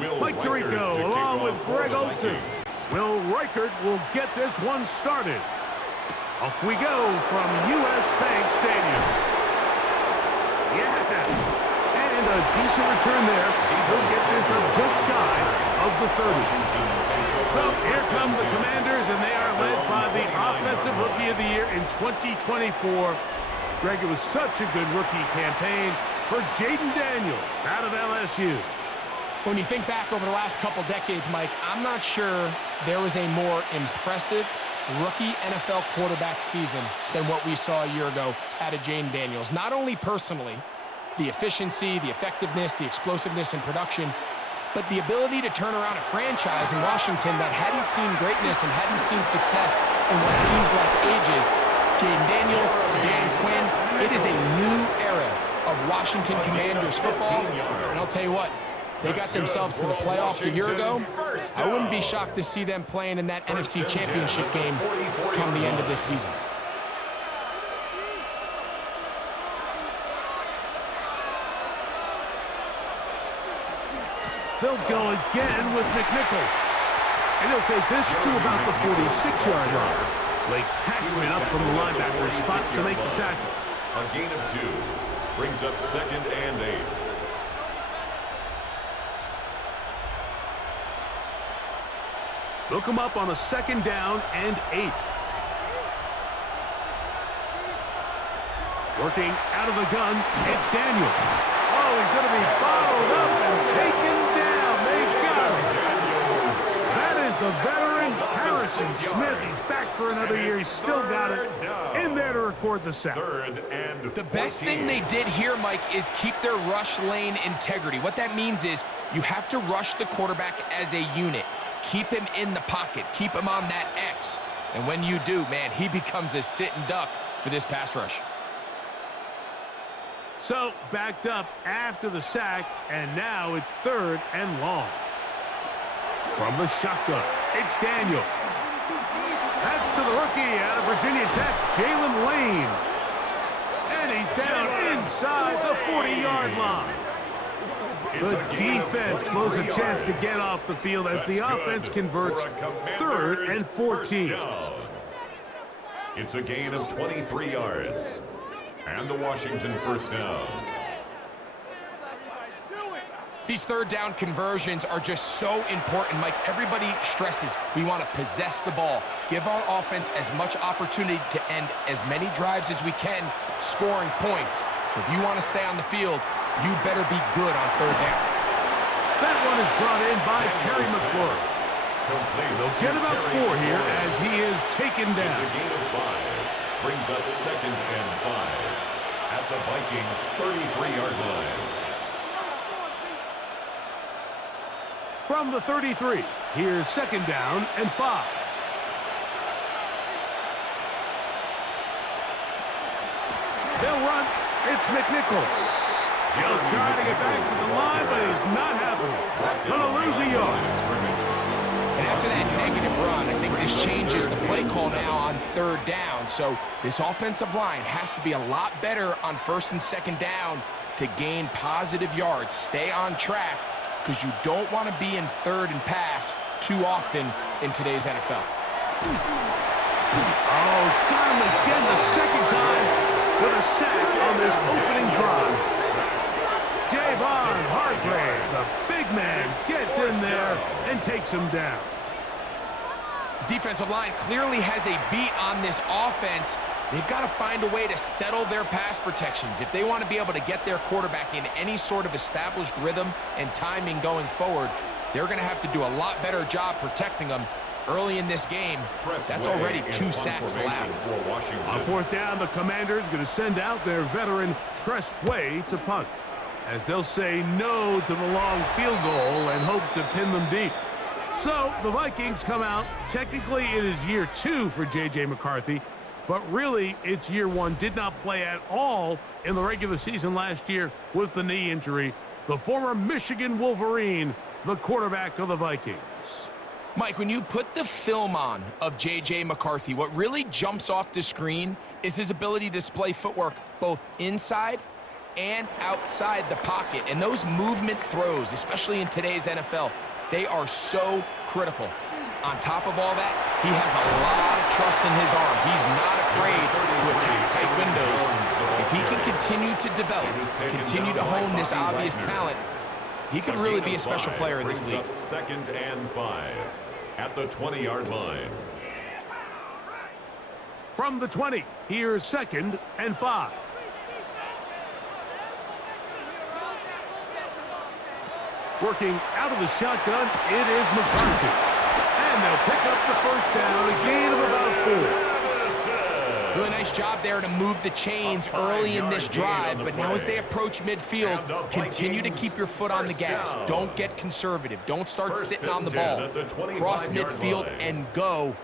Mike Tirico along with Greg Olsen. Will Reichert will get this one started. Off we go from U.S. Bank Stadium. Yeah, and a decent return there. He'll get this up just shy of the 30. So here come the Commanders, and they are led by the Offensive Rookie of the Year in 2024. Greg, it was such a good rookie campaign for Jaden Daniels out of LSU. When you think back over the last couple decades, Mike, I'm not sure there was a more impressive rookie NFL quarterback season than what we saw a year ago out of Jaden Daniels. Not only personally, the efficiency, the effectiveness, the explosiveness in production, but the ability to turn around a franchise in Washington that hadn't seen greatness and hadn't seen success in what seems like ages. Jaden Daniels, Dan Quinn, it is a new era of Washington Commanders football, and I'll tell you what, they got themselves to the playoffs a year ago. I wouldn't be shocked to see them playing in that NFC Championship game come the end of this season. They'll go again with McNichols. And he'll take this to about the 46-yard line. Blake Hashman up from the linebacker's spot to make the tackle. A gain of 2 brings up 2nd and 8. They'll come up on a 2nd down and 8. Working out of the gun, it's Daniels. Oh, he's going to be bottled up and taken down. They got him. That is the veteran Harrison Smith. He's back for another year. He's still got it in there to record the sack. The best thing they did here, Mike, is keep their rush lane integrity. What that means is you have to rush the quarterback as a unit. Keep him in the pocket. Keep him on that X. And when you do, man, he becomes a sit and duck for this pass rush. So, backed up after the sack, and now it's 3rd and long. From the shotgun, it's Daniels. That's to the rookie out of Virginia Tech, Jalen Lane. And he's down inside the 40-yard line. The defense blows a chance to get off the field as the offense converts 3rd and 14. It's a gain of 23 yards. And the Washington 1st down. These 3rd down conversions are just so important, Mike. Everybody stresses we want to possess the ball, give our offense as much opportunity to end as many drives as we can, scoring points. So if you want to stay on the field, you better be good on 3rd down. That one is brought in by Terry McLaurin. They'll get about 4 here as he is taken down. It's a gain of 5. Brings up 2nd and 5 at the Vikings 33-yard line. From the 33, here's 2nd down and 5. They'll run. It's McNichols. He'll try to get back to the line, but he's not happening. Gonna lose a yard. And after that negative run, I think this changes the play call now on 3rd down. So this offensive line has to be a lot better on 1st and 2nd down to gain positive yards. Stay on track because you don't want to be in 3rd and pass too often in today's NFL. Oh, got him again the 2nd time with a sack on this opening drive. Javon Hargrave, the big man, gets in there and takes him down. This defensive line clearly has a beat on this offense. They've got to find a way to settle their pass protections. If they want to be able to get their quarterback in any sort of established rhythm and timing going forward, they're going to have to do a lot better job protecting them early in this game. That's already 2 sacks allowed. On 4th down, the Commanders going to send out their veteran Tress Way to punt, as they'll say no to the long field goal and hope to pin them deep. So the Vikings come out. Technically, it is year 2 for J.J. McCarthy, but really it's year 1. Did not play at all in the regular season last year with the knee injury. The former Michigan Wolverine, the quarterback of the Vikings. Mike, when you put the film on of J.J. McCarthy, what really jumps off the screen is his ability to display footwork both inside and outside the pocket. And those movement throws, especially in today's NFL, they are so critical. On top of all that, he has a lot of trust in his arm. He's not afraid to attack tight windows. If he can continue to develop, continue to hone this obvious talent, he could really be a special player in this league. Second and 5 at the 20-yard line. From the 20, here's 2nd and 5. Working out of the shotgun, it is McCarthy. And they'll pick up the first down, a gain of about 4. Really nice job there to move the chains early in this drive, but now as they approach midfield, continue to keep your foot on the gas. Don't get conservative. Don't start sitting on the ball. Cross midfield and go.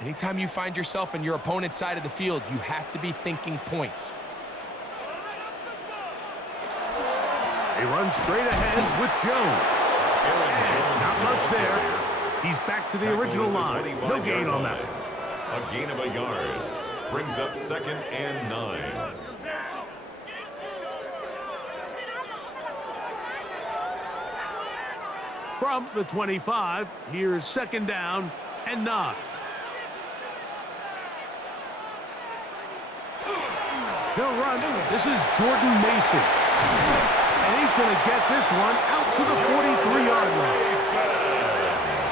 Anytime you find yourself on your opponent's side of the field, you have to be thinking points. They run straight ahead with Jones. And not much there. He's back to the original line. No gain on that. A gain of a yard. Brings up 2nd and 9. From the 25, here's 2nd down and 9. They'll run. This is Jordan Mason. And he's going to get this one out to the 43-yard line.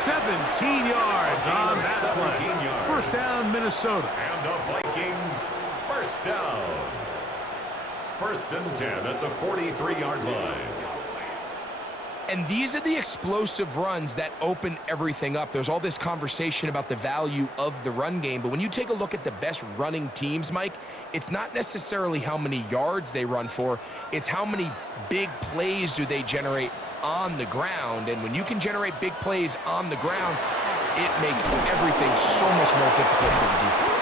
17 yards on that play. First down, Minnesota. And the Vikings first down. 1st and 10 at the 43-yard line. And these are the explosive runs that open everything up. There's all this conversation about the value of the run game, but when you take a look at the best running teams, Mike, it's not necessarily how many yards they run for, it's how many big plays do they generate on the ground. And when you can generate big plays on the ground, it makes everything so much more difficult for the defense.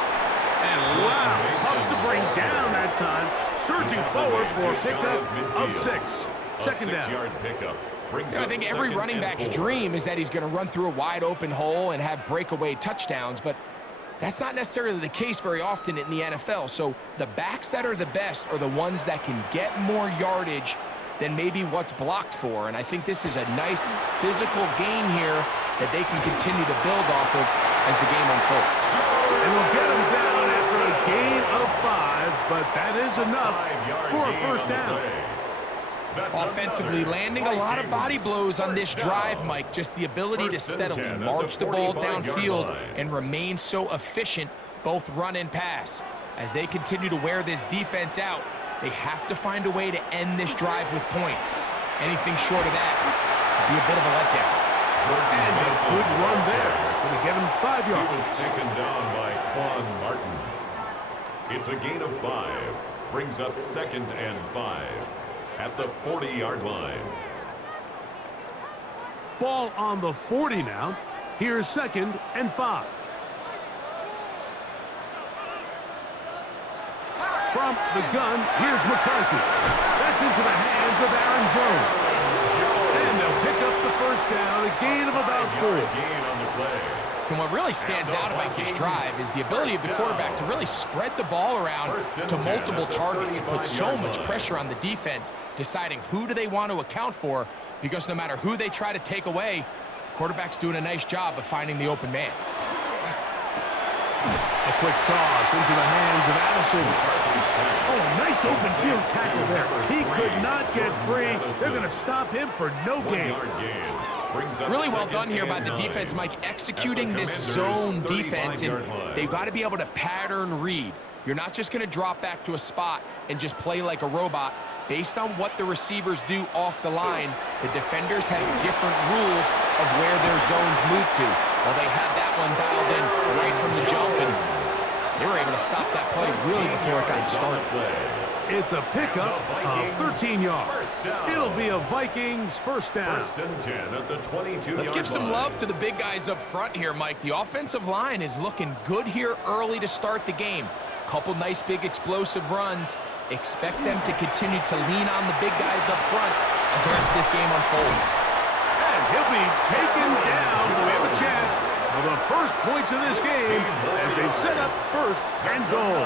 And wow, tough to bring down that time. Surging forward for a pickup of 6. 2nd down. 6-yard pickup. I think every running back's dream is that he's going to run through a wide open hole and have breakaway touchdowns, but that's not necessarily the case very often in the NFL. So the backs that are the best are the ones that can get more yardage than maybe what's blocked for. And I think this is a nice physical gain here that they can continue to build off of as the game unfolds. And we'll get him down after a gain of 5, but that is enough for a first down. Offensively landing a lot of body blows on this drive, Mike. Just the ability to steadily march the ball downfield and remain so efficient, both run and pass. As they continue to wear this defense out, they have to find a way to end this drive with points. Anything short of that would be a bit of a letdown. And a good run there. Going to get him 5 yards. He was taken down by Quan Martin. It's a gain of 5. Brings up 2nd and 5 at the 40-yard line. Ball on the 40 now. Here's 2nd and 5. From the gun, here's McCarthy. That's into the hands of Aaron Jones. And they'll pick up the first down, a gain of about 4. Gain on the play. And what really stands out about this drive is the ability of the quarterback to really spread the ball around to multiple targets and put so much pressure on the defense, deciding who do they want to account for, because no matter who they try to take away, the quarterback's doing a nice job of finding the open man. A quick toss into the hands of Allison. Oh, a nice open field tackle there. He could not get free. They're going to stop him for no gain. Really well done here by the defense, Mike, executing this zone defense, and they've got to be able to pattern read. You're not just going to drop back to a spot and just play like a robot. Based on what the receivers do off the line, the defenders have different rules of where their zones move to. Well, they had that one dialed in right from the jump, and they were able to stop that play really before it got started. It's a pickup of 13 yards. It'll be a Vikings first down. 1st and 10 at the 22-yard line. Let's give some love to the big guys up front here, Mike. The offensive line is looking good here early to start the game. Couple nice big explosive runs. Expect them to continue to lean on the big guys up front as the rest of this game unfolds. And he'll be taken down. We have a chance for the first points of this game as they've set up 1st and goal.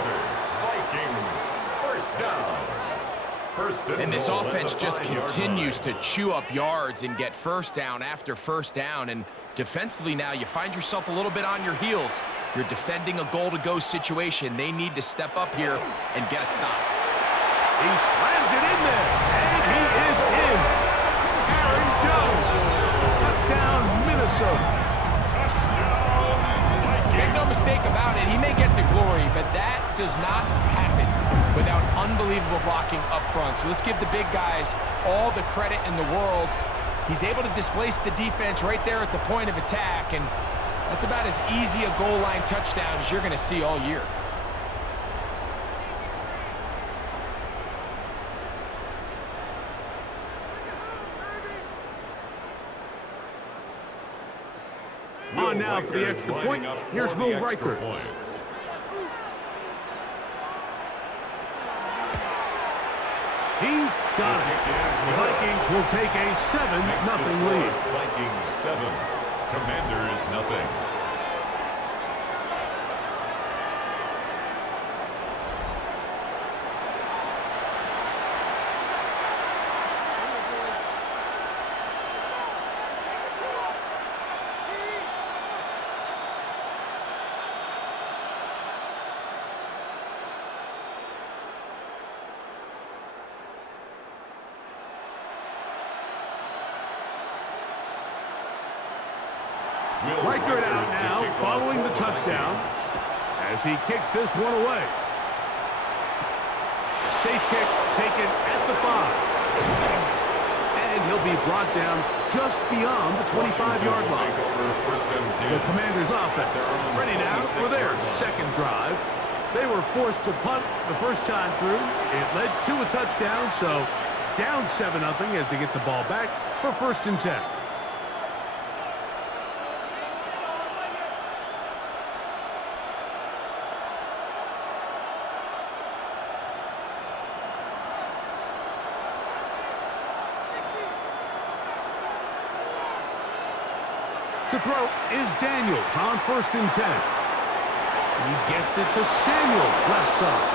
Vikings first down. And this offense just continues to chew up yards and get first down after first down. And defensively now, you find yourself a little bit on your heels. You're defending a goal-to-go situation. They need to step up here and get a stop. He slams it in there, and he is in. Aaron Jones. Touchdown, Minnesota. Make no mistake about it, he may get the glory, but that does not happen without unbelievable blocking up front. So let's give the big guys all the credit in the world. He's able to displace the defense right there at the point of attack, and that's about as easy a goal line touchdown as you're going to see all year. On now for the extra point. Here's Will Riker. He's got it. The Vikings will take a 7-0 lead. Vikings 7, Commanders nothing. Riker out now, following the touchdown, as he kicks this one away. A safe kick taken at the 5. And he'll be brought down just beyond the 25-yard line. The Commanders' offense ready now for their second drive. They were forced to punt the first time through. It led to a touchdown, so down 7-0 as they get the ball back for 1st and 10. To throw is Daniels on 1st and 10. He gets it to Samuel, left side.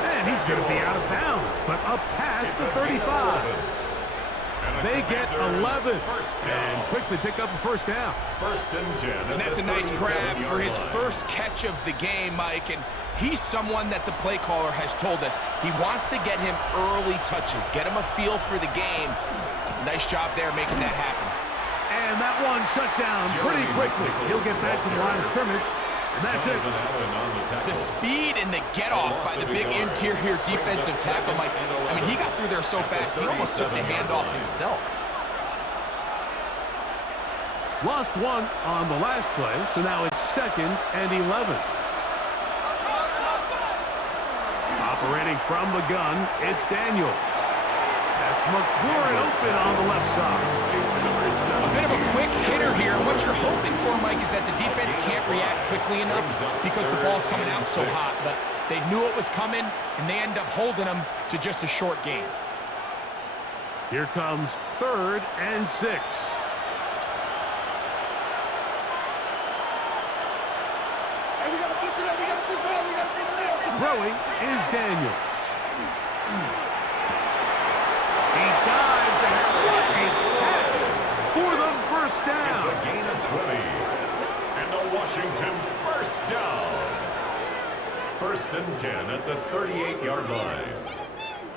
And he's going to be out of bounds, but up past the 35. They get 11 and quickly pick up a 1st down. 1st and 10. And that's a nice grab for his first catch of the game, Mike. And he's someone that the play caller has told us he wants to get him early touches, get him a feel for the game. Nice job there making that happen. And that one shut down pretty quickly. He'll get back to the line of scrimmage, and that's it. The speed and the get-off by the big interior defensive tackle, Mike. I mean, he got through there so fast, he almost took the handoff himself. Lost one on the last play, so now it's 2nd and 11. Operating from the gun, it's Daniels. That's McLaurin open on the left side. A bit of a quick hitter here. What you're hoping for, Mike, is that the defense can't react quickly enough because the ball's coming out so hot. But they knew it was coming, and they end up holding them to just a short gain. Here comes 3rd and 6. Throwing is Daniels. He dives, and what a catch for the 1st down. It's a gain of 20. And the Washington 1st down. 1st and 10 at the 38-yard line.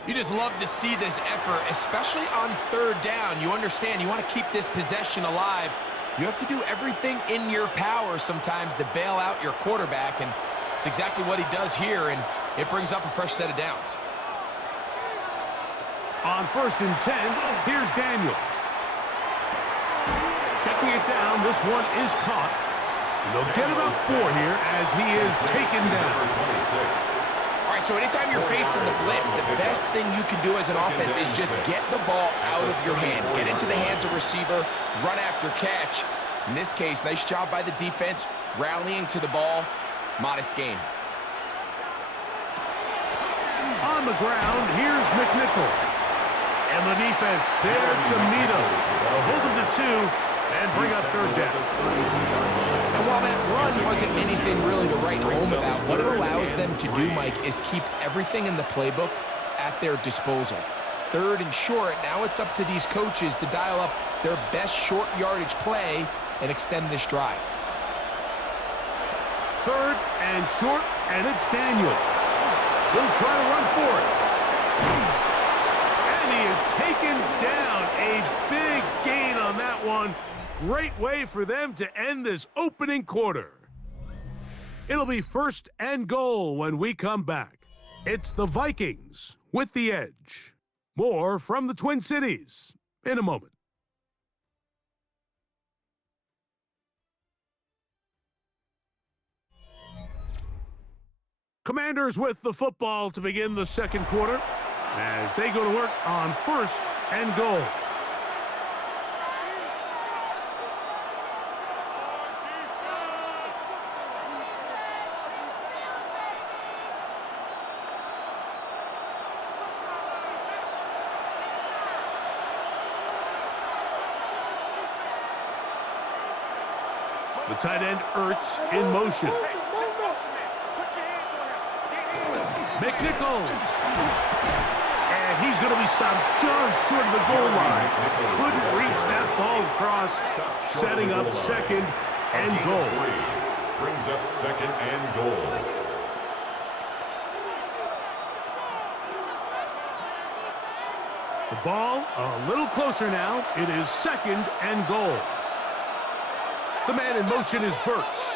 You just love to see this effort, especially on 3rd down. You understand, you want to keep this possession alive. You have to do everything in your power sometimes to bail out your quarterback, and it's exactly what he does here, and it brings up a fresh set of downs. On 1st and 10, here's Daniels. Checking it down, this one is caught. And they'll get about 4 here as he is taken down. All right, so anytime you're facing the blitz, the best thing you can do as an offense is just get the ball out of your hand. Get into the hands of receiver, run after catch. In this case, nice job by the defense, rallying to the ball. Modest gain. On the ground, here's McNichols. And the defense there to meet him. They'll hold him to 2 and bring up 3rd down. And while that run wasn't anything really to write home about, what it allows them to do, Mike, is keep everything in the playbook at their disposal. 3rd and short, now it's up to these coaches to dial up their best short yardage play and extend this drive. 3rd and short, and it's Daniels. He'll try to run for it. And he is taken down. A big gain on that one. Great way for them to end this opening quarter. It'll be 1st and goal when we come back. It's the Vikings with the edge. More from the Twin Cities in a moment. Commanders with the football to begin the second quarter as they go to work on 1st and goal. The tight end Ertz in motion. McNichols. And he's going to be stopped just short of the goal line. Couldn't reach that ball across, setting up 2nd and goal. Brings up 2nd and goal. The ball a little closer now. It is 2nd and goal. The man in motion is Burks.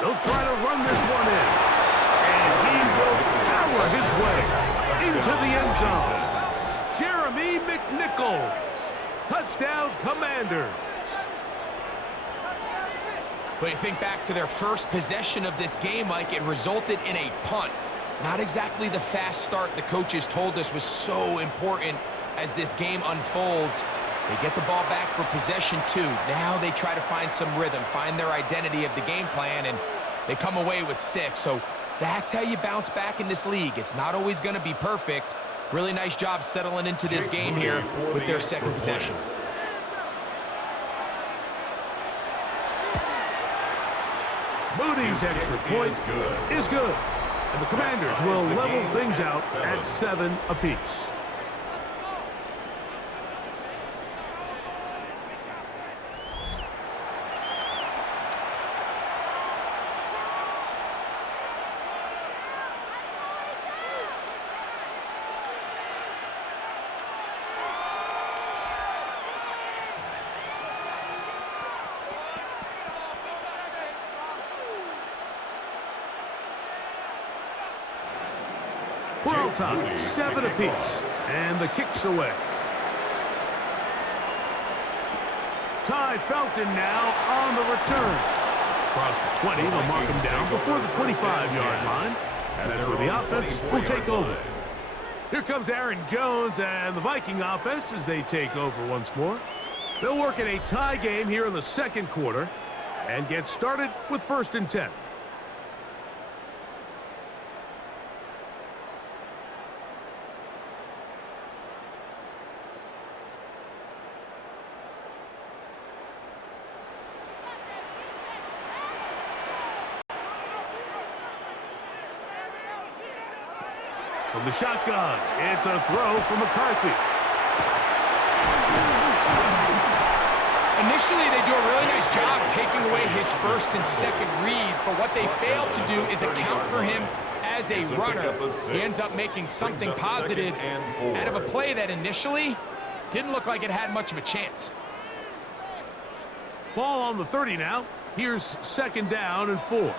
He'll try to run this one in. And he will power his way into the end zone. Jeremy McNichols. Touchdown, Commanders. But you think back to their first possession of this game, Mike, it resulted in a punt. Not exactly the fast start the coaches told us was so important as this game unfolds. They get the ball back for possession 2. Now they try to find some rhythm, find their identity of the game plan, and they come away with 6. So that's how you bounce back in this league. It's not always going to be perfect. Really nice job settling into this game here with their 2nd possession. Moody's extra point is good. And the Commanders will level things out at 7 apiece. We're all tied, 7 apiece, and the kick's away. Ty Felton now on the return. Across the 20, they'll mark him down before the 25-yard line. And that's where the offense will take over. Here comes Aaron Jones and the Viking offense as they take over once more. They'll work in a tie game here in the second quarter and get started with 1st and 10. From the shotgun, it's a throw from McCarthy. Initially, they do a really nice job taking away his 1st and 2nd read, but what they fail to do is account for him as a runner. He ends up making something positive out of a play that initially didn't look like it had much of a chance. Ball on the 30 now. Here's 2nd down and 4.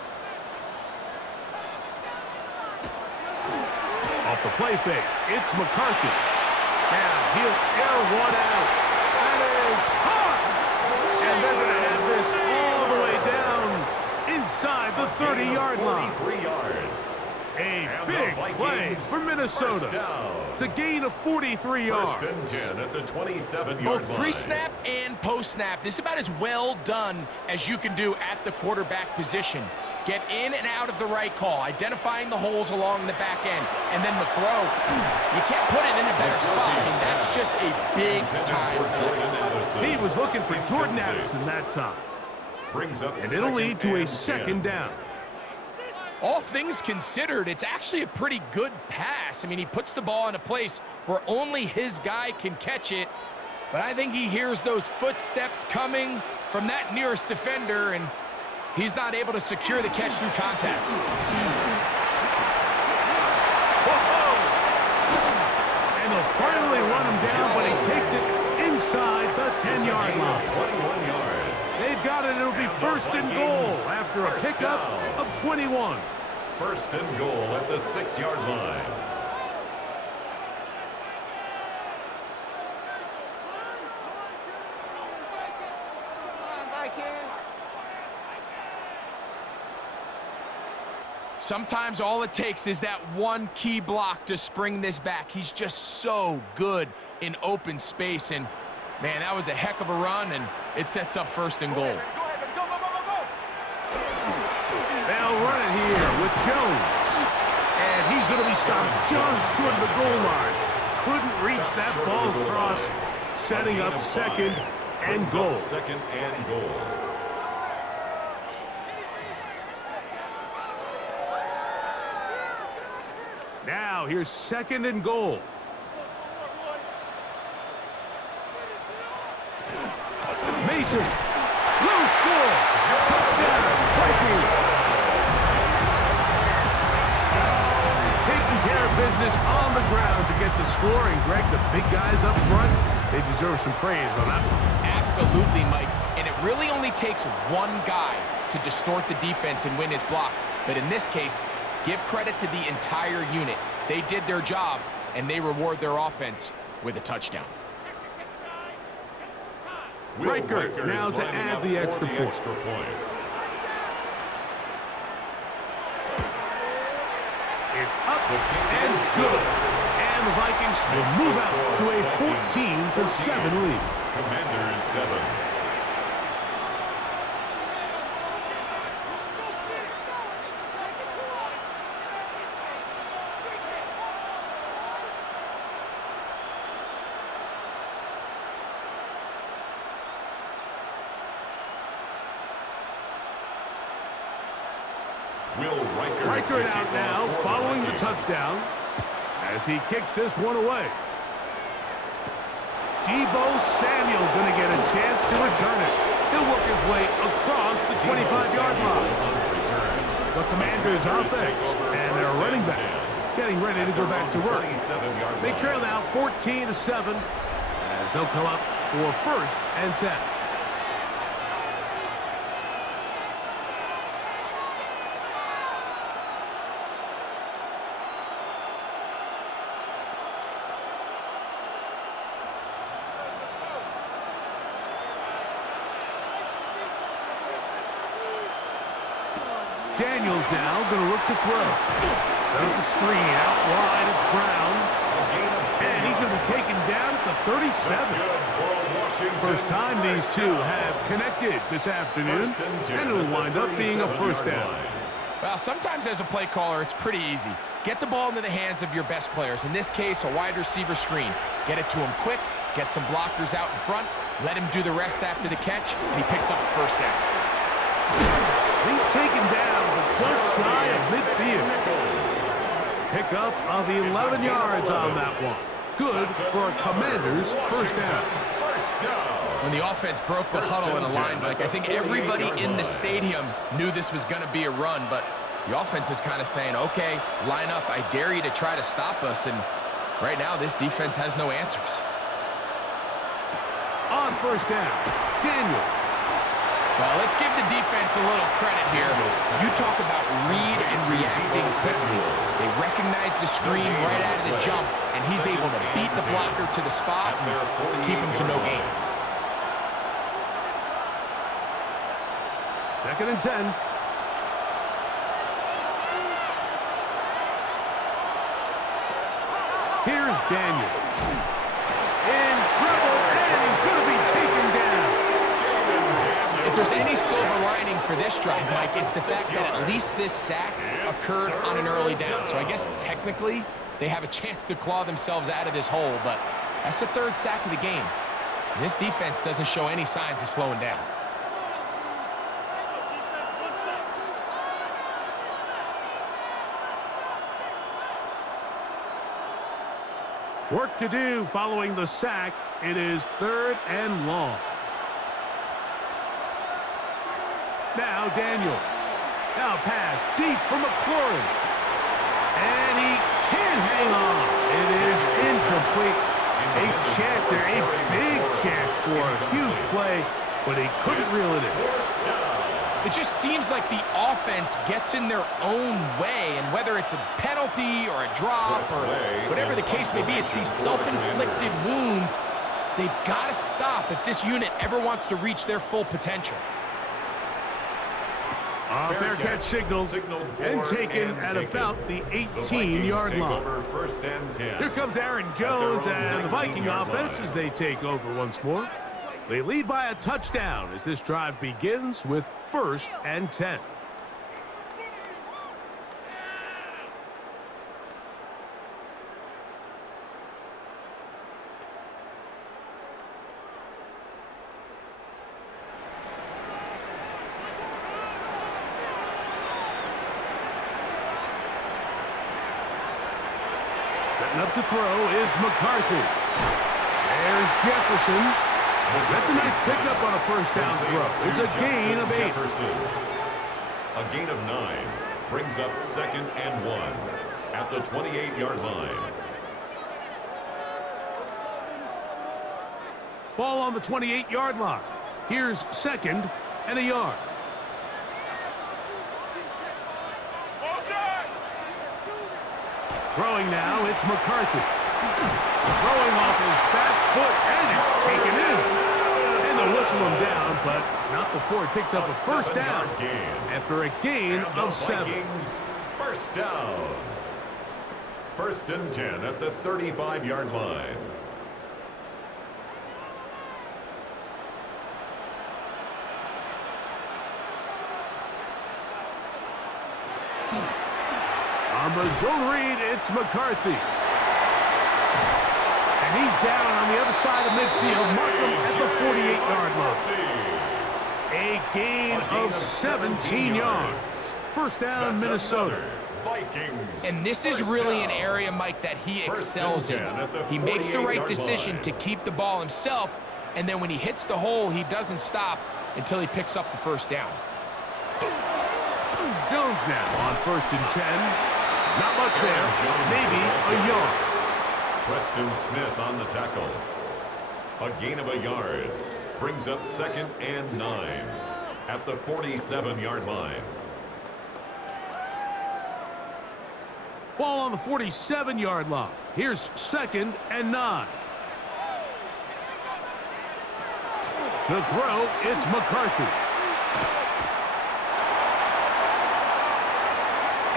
Off the play fake, it's McCarthy. Now he'll air one out. That is hard. And they're going to have this all the way down inside the 30-yard line. 43 yards. A big play for Minnesota to gain a 43 yards. 1st and 10 at the 27-yard line. Both pre-snap and post-snap. This is about as well done as you can do at the quarterback position. Get in and out of the right call, identifying the holes along the back end, and then the throw. You can't put it in a better spot. I mean, that's just a big-time play. He was looking for Jordan Addison that time. And it'll lead to a 2nd down. All things considered, it's actually a pretty good pass. I mean, he puts the ball in a place where only his guy can catch it, but I think he hears those footsteps coming from that nearest defender, and he's not able to secure the catch through contact. And they'll finally run him down, but he takes it inside the 10-yard line. 21 yards. They've got it, and it'll be first and goal after a pickup of 21. First and goal at the 6-yard line. Sometimes all it takes is that one key block to spring this back. He's just so good in open space, and man, that was a heck of a run, and it sets up first and goal. They'll run it here with Jones. And he's going to be stopped just short of the goal line. Couldn't reach that ball across, setting up second and goal. Second and goal. Now here's second and goal. Mason will score. Touchdown, Vikings. Taking care of business on the ground to get the score. And Greg, the big guys up front, they deserve some praise on that one. Absolutely, Mike. And it really only takes one guy to distort the defense and win his block. But in this case, give credit to the entire unit. They did their job, and they reward their offense with a touchdown. Riker now to add the extra point. It's up and good. And the Vikings will move out to a 14-7 lead. Commanders 7. Riker out now, following the touchdown, as he kicks this one away. Deebo Samuel going to get a chance to return it. He'll work his way across the 25-yard line. The Commanders' offense and their running back getting ready to go back to work. They trail now 14-7 as they'll come up for first and 10. Daniels now going to look to throw. Set up the screen, out wide, it's Brown. And he's going to be taken down at the 37. First time these two have connected this afternoon, and it'll wind up being a first down. Well, sometimes as a play caller, it's pretty easy. Get the ball into the hands of your best players. In this case, a wide receiver screen. Get it to him quick, get some blockers out in front, let him do the rest after the catch, and he picks up the first down. He's taken down, but just shy of midfield. Pickup of 11 yards on that one. Good for a Commanders first down. When the offense broke the huddle in a line, Mike, I think everybody in the stadium knew this was going to be a run, but the offense is kind of saying, okay, line up. I dare you to try to stop us, and right now this defense has no answers. On first down, Daniels. Well, let's give the defense a little credit here. You talk about read and reacting quickly. They recognize the screen right out of the jump, and he's able to beat the blocker to the spot and keep him to no gain. Second and 10. Here's Daniels. In trouble, and he's going to be taken down. If there's any silver lining for this drive, Mike, it's the fact that at least this sack occurred on an early down. So I guess technically they have a chance to claw themselves out of this hole, but that's the third sack of the game. And this defense doesn't show any signs of slowing down. Work to do following the sack. It is 3rd and long. Now Daniels. Now pass deep for McLaurin. And he can't hang on. It is incomplete. A chance there, a big chance for a huge play, but he couldn't reel it in. It just seems like the offense gets in their own way, and whether it's a penalty or a drop or whatever the case may be, it's these self-inflicted wounds. They've got to stop if this unit ever wants to reach their full potential. Fair catch signaled and taken at about the 18-yard line. Here comes Aaron Jones and the Viking offense as they take over once more. They lead by a touchdown as this drive begins with 1st and 10. Setting up to throw is McCarthy. There's Jefferson. That's a nice pickup on a 1st down throw. It's a gain of 8. A gain of 9 brings up 2nd and 1 at the 28-yard line. Ball on the 28-yard line. Here's 2nd and a yard. Throwing now, it's McCarthy. Throwing off his back foot, and it's taken in. And they'll whistle him down, but not before he picks up a 1st down after a gain of 7. Vikings, 1st down. 1st and 10 at the 35-yard line. On the zone read, it's McCarthy. And he's down on the other side of midfield. Mark him at the 48-yard line. A gain of 17 yards. 1st down, Minnesota. Vikings. And this is really an area, Mike, that he excels in. He makes the right decision to keep the ball himself, and then when he hits the hole, he doesn't stop until he picks up the 1st down. Jones now on 1st and 10. Not much there, maybe a yard. Preston Smith on the tackle. A gain of a yard brings up 2nd and 9 at the 47-yard line. Ball on the 47-yard line. Here's 2nd and 9. To throw, it's McCarthy.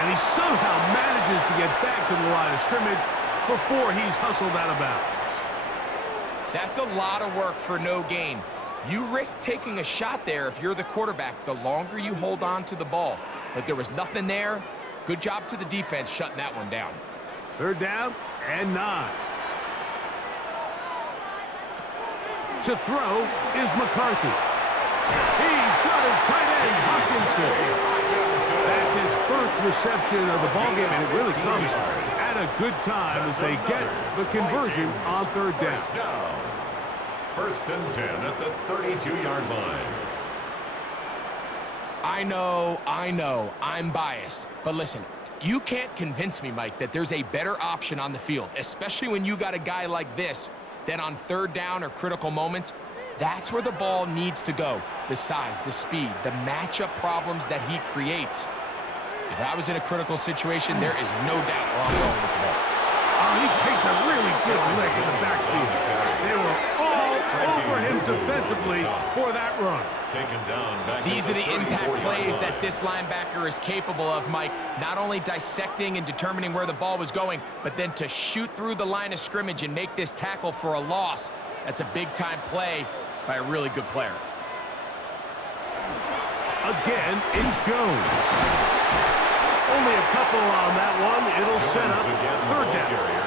And he somehow manages to get back to the line of scrimmage before he's hustled out of bounds. That's a lot of work for no gain. You risk taking a shot there if you're the quarterback the longer you hold on to the ball. But there was nothing there. Good job to the defense shutting that one down. 3rd down and 9. To throw is McCarthy. He's got his tight end, Hawkinson. That's his 1st reception of the ballgame, and it really comes at a good time as they get the conversion on 3rd down. 1st and 10 at the 32-yard line. I know, I'm biased. But listen, you can't convince me, Mike, that there's a better option on the field, especially when you got a guy like this, than on 3rd down or critical moments. That's where the ball needs to go. The size, the speed, the matchup problems that he creates. If I was in a critical situation, there is no doubt where I'm going with the ball. He takes a really good lick in the backfield. They were all over him defensively for that run. Taken down. These are the impact plays that this linebacker is capable of, Mike. Not only dissecting and determining where the ball was going, but then to shoot through the line of scrimmage and make this tackle for a loss. That's a big-time play by a really good player. Again, it's Jones. Only a couple on that one. It'll set up 3rd down.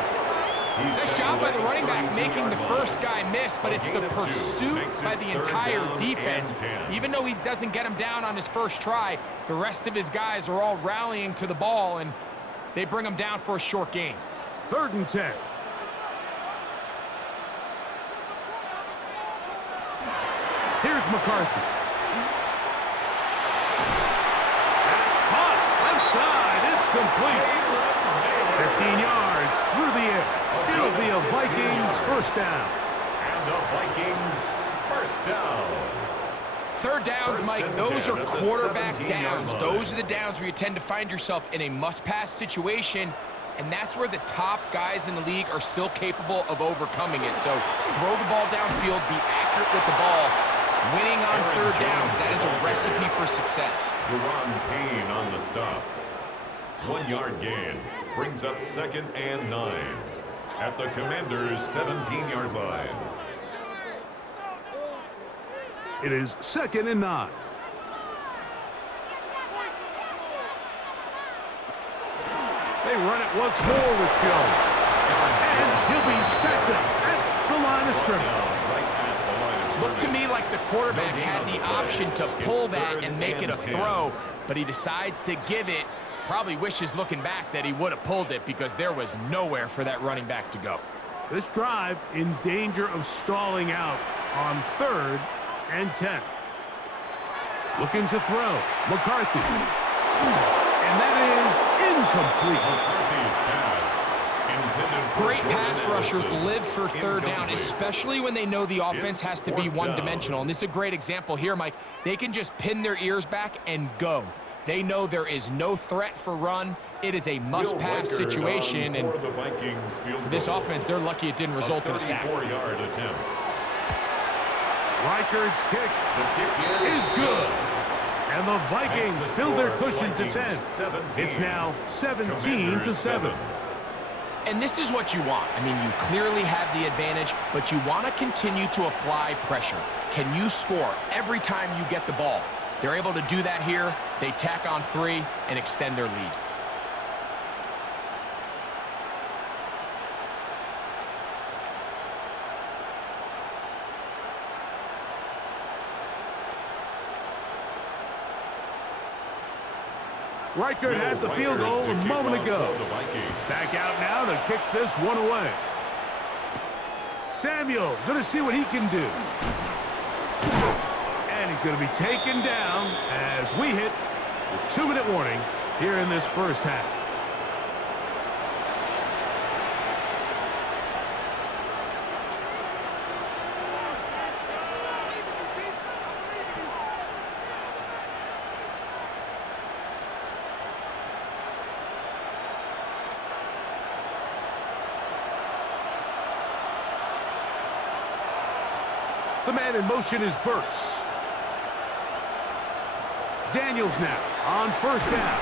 Nice job by the running back making the first guy miss, but it's the pursuit by the entire defense. Even though he doesn't get him down on his first try, the rest of his guys are all rallying to the ball, and they bring him down for a short gain. 3rd and 10. Here's McCarthy. That's caught. Left side. It's complete. 15 yards through the air. It'll be a Vikings first down. And the Vikings first down. Third downs, Mike, those are quarterback downs. Those are the downs where you tend to find yourself in a must-pass situation, and that's where the top guys in the league are still capable of overcoming it. So throw the ball downfield, be accurate with the ball. Winning on third downs, that is a recipe for success. Deron Payne on the stop. 1 yard gain brings up 2nd and 9 at the Commanders' 17-yard line. It is 2nd and 9. They run it once more with Jones. And he'll be stacked up at the line of scrimmage. Looked to me like the quarterback had the option to pull that and make it a throw, but he decides to give it. Probably wishes looking back that he would have pulled it because there was nowhere for that running back to go. This drive in danger of stalling out on 3rd and 10. Looking to throw. McCarthy. And that is incomplete. McCarthy's pass intended for Great pass Jordan rushers Addison. live for third down, especially when they know the offense has to be 4th one-dimensional. down. And this is a great example here, Mike. They can just pin their ears back and go. They know there is no threat for run. It is a must-pass situation, and for the Vikings field for this goal. offense, they're lucky it didn't result in a sack. 34-yard attempt. Reichard's kick The kick is good. And the Vikings Makes the build their score cushion to 10. 17. It's now 17 Commanders to 7. And this is what you want. I mean, you clearly have the advantage, but you want to continue to apply pressure. Can you score every time you get the ball? They're able to do that here. They tack on 3 and extend their lead. Reichard had the field goal a moment ago. The Vikings. Back out now to kick this one away. Samuel going to see what he can do. And he's going to be taken down as we hit the 2-minute warning here in this first half. The man in motion is Burks. Daniels now on first down.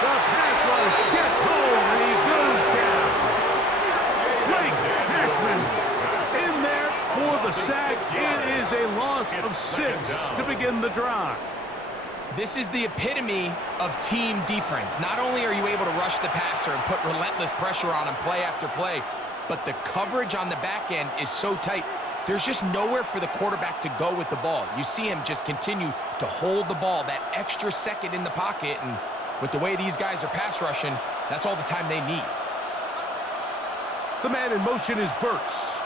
The pass rush gets home and he goes down. Blake Cashman in there for the sack. It is a loss of 6 to begin the drive. This is the epitome of team defense. Not only are you able to rush the passer and put relentless pressure on him play after play, but the coverage on the back end is so tight. There's just nowhere for the quarterback to go with the ball. You see him just continue to hold the ball that extra second in the pocket, and with the way these guys are pass rushing, that's all the time they need. The man in motion is Burks.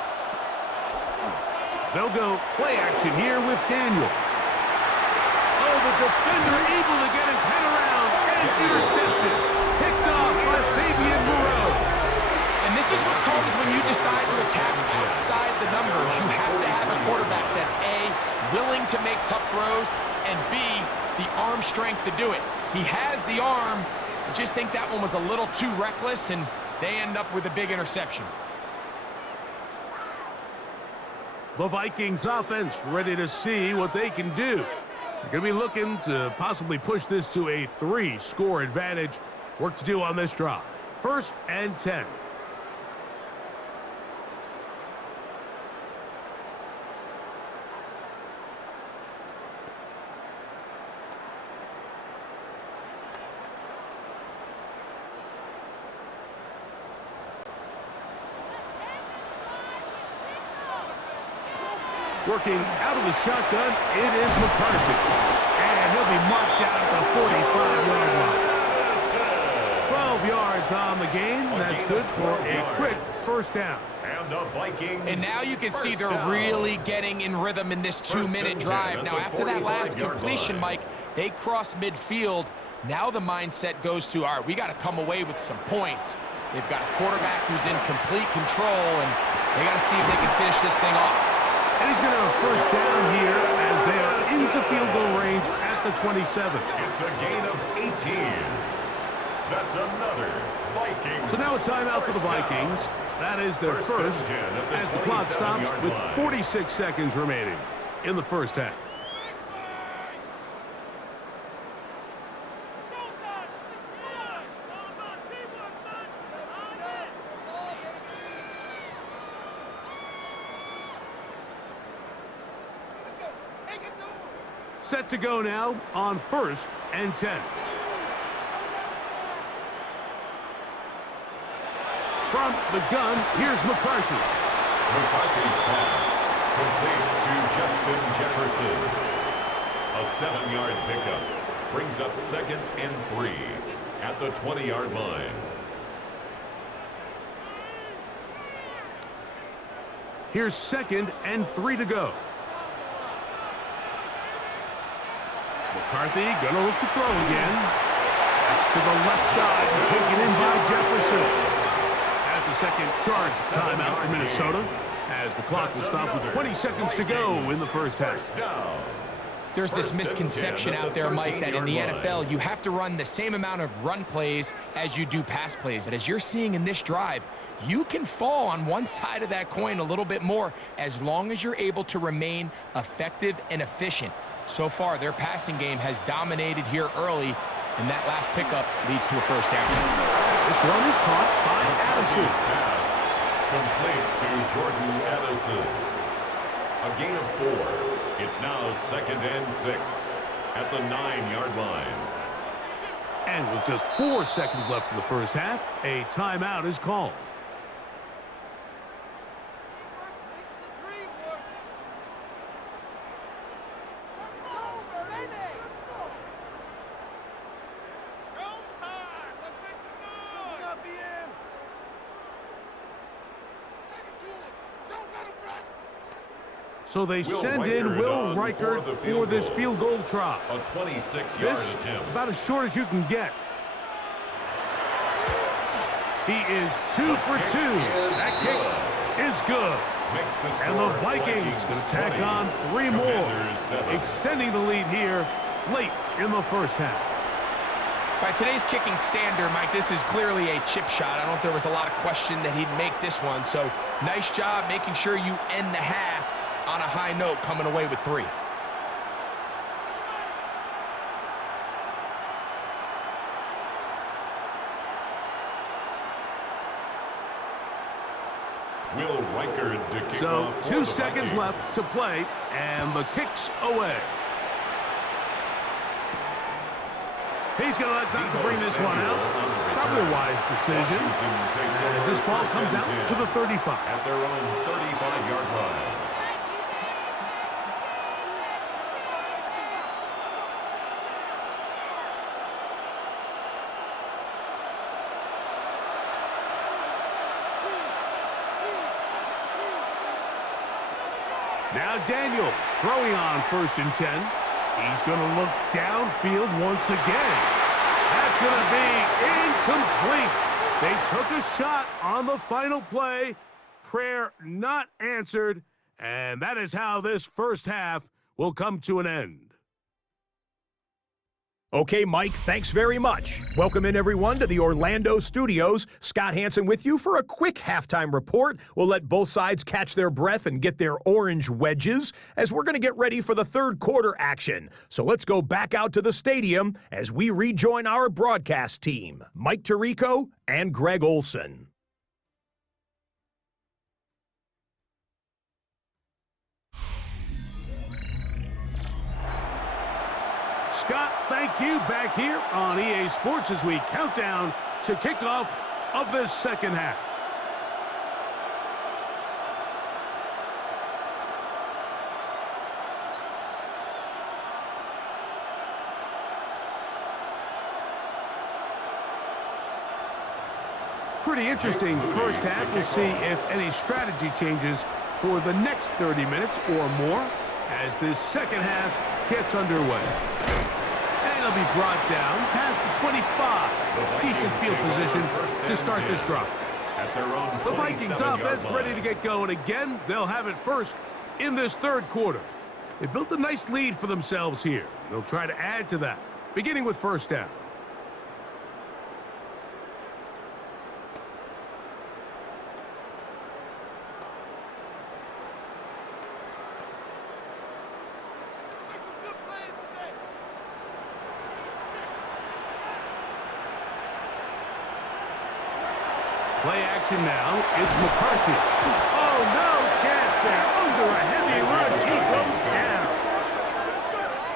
They'll go play action here with Daniels. Oh, the defender able to get his head around and intercepted. Picked off by Fabian Moreau. And this is what comes when you decide to attack outside the numbers. You have to have a quarterback that's A, willing to make tough throws, and B, the arm strength to do it. He has the arm. I just think that one was a little too reckless, and they end up with a big interception. The Vikings offense ready to see what they can do. They're going to be looking to possibly push this to a 3-score advantage. Work to do on this drive. 1st and 10. Working out of the shotgun, it is McCarthy. And he'll be marked down at the 45-yard line. 12 yards yards on the game. That's good for a quick first down. And the Vikings. And now you can see they're down. really getting in rhythm in this 2-minute drive. Now, after that last completion, Mike, they cross midfield. Now the mindset goes to, all right, we got to come away with some points. They've got a quarterback who's in complete control, and they got to see if they can finish this thing off. And he's going to have a first down here as they are into field goal range at the 27. It's a gain of 18. That's another Vikings. So now a timeout for the Vikings. That is their first as the clock stops with 46 seconds remaining in the first half. Set to go now on 1st and 10. From the gun, here's McCarthy. McCarthy's pass complete to Justin Jefferson. A 7-yard pickup brings up 2nd and 3 at the 20-yard line. Here's 2nd and 3 to go. McCarthy gonna look to throw again. That's to the left side, taken in by Jefferson. That's a second charge timeout for Minnesota as the clock will stop with 20 seconds to go in the first half. There's this misconception out there, Mike, that in the NFL, you have to run the same amount of run plays as you do pass plays. And as you're seeing in this drive, you can fall on one side of that coin a little bit more as long as you're able to remain effective and efficient. So far, their passing game has dominated here early, and that last pickup leads to a first down. This one is caught by Addison. Pass complete to Jordan Addison. A gain of 4. It's now 2nd and 6 at the 9-yard line. And with just 4 seconds left in the first half, a timeout is called. So they send in Will Reichert for this field goal try. A 26-yard attempt. About as short as you can get. He is 2 for 2. That kick is good. And the Vikings going to tack on 3 more, extending the lead here late in the first half. By today's kicking standard, Mike, this is clearly a chip shot. I don't think there was a lot of question that he'd make this one. So nice job making sure you end the half on a high note, coming away with 3. Will Reichert to kick So off for 2 the seconds Vikings. left to play, and the kick's away. He's going to let Doctor bring this one out. Probably a wise decision as this ball comes out to the 35. At their own 35-yard line. Now Daniels throwing on 1st and 10. He's going to look downfield once again. That's going to be incomplete. They took a shot on the final play. Prayer not answered. And that is how this first half will come to an end. Okay, Mike, thanks very much. Welcome in, everyone, to the Orlando studios. Scott Hansen with you for a quick halftime report. We'll let both sides catch their breath and get their orange wedges as we're going to get ready for the third quarter action. So let's go back out to the stadium as we rejoin our broadcast team, Mike Tirico and Greg Olson. Scott, thank you. Back here on EA Sports as we count down to kickoff of this second half. Pretty interesting first half. We'll see if any strategy changes for the next 30 minutes or more as this second half gets underway. And it'll be brought down past the 25. Decent field position to start this drive. The Vikings offense ready to get going again. They'll have it first in this third quarter. They built a nice lead for themselves here. They'll try to add to that, beginning with first down. Play action now. It's McCarthy. Oh, no chance there. Under a heavy rush, he goes down.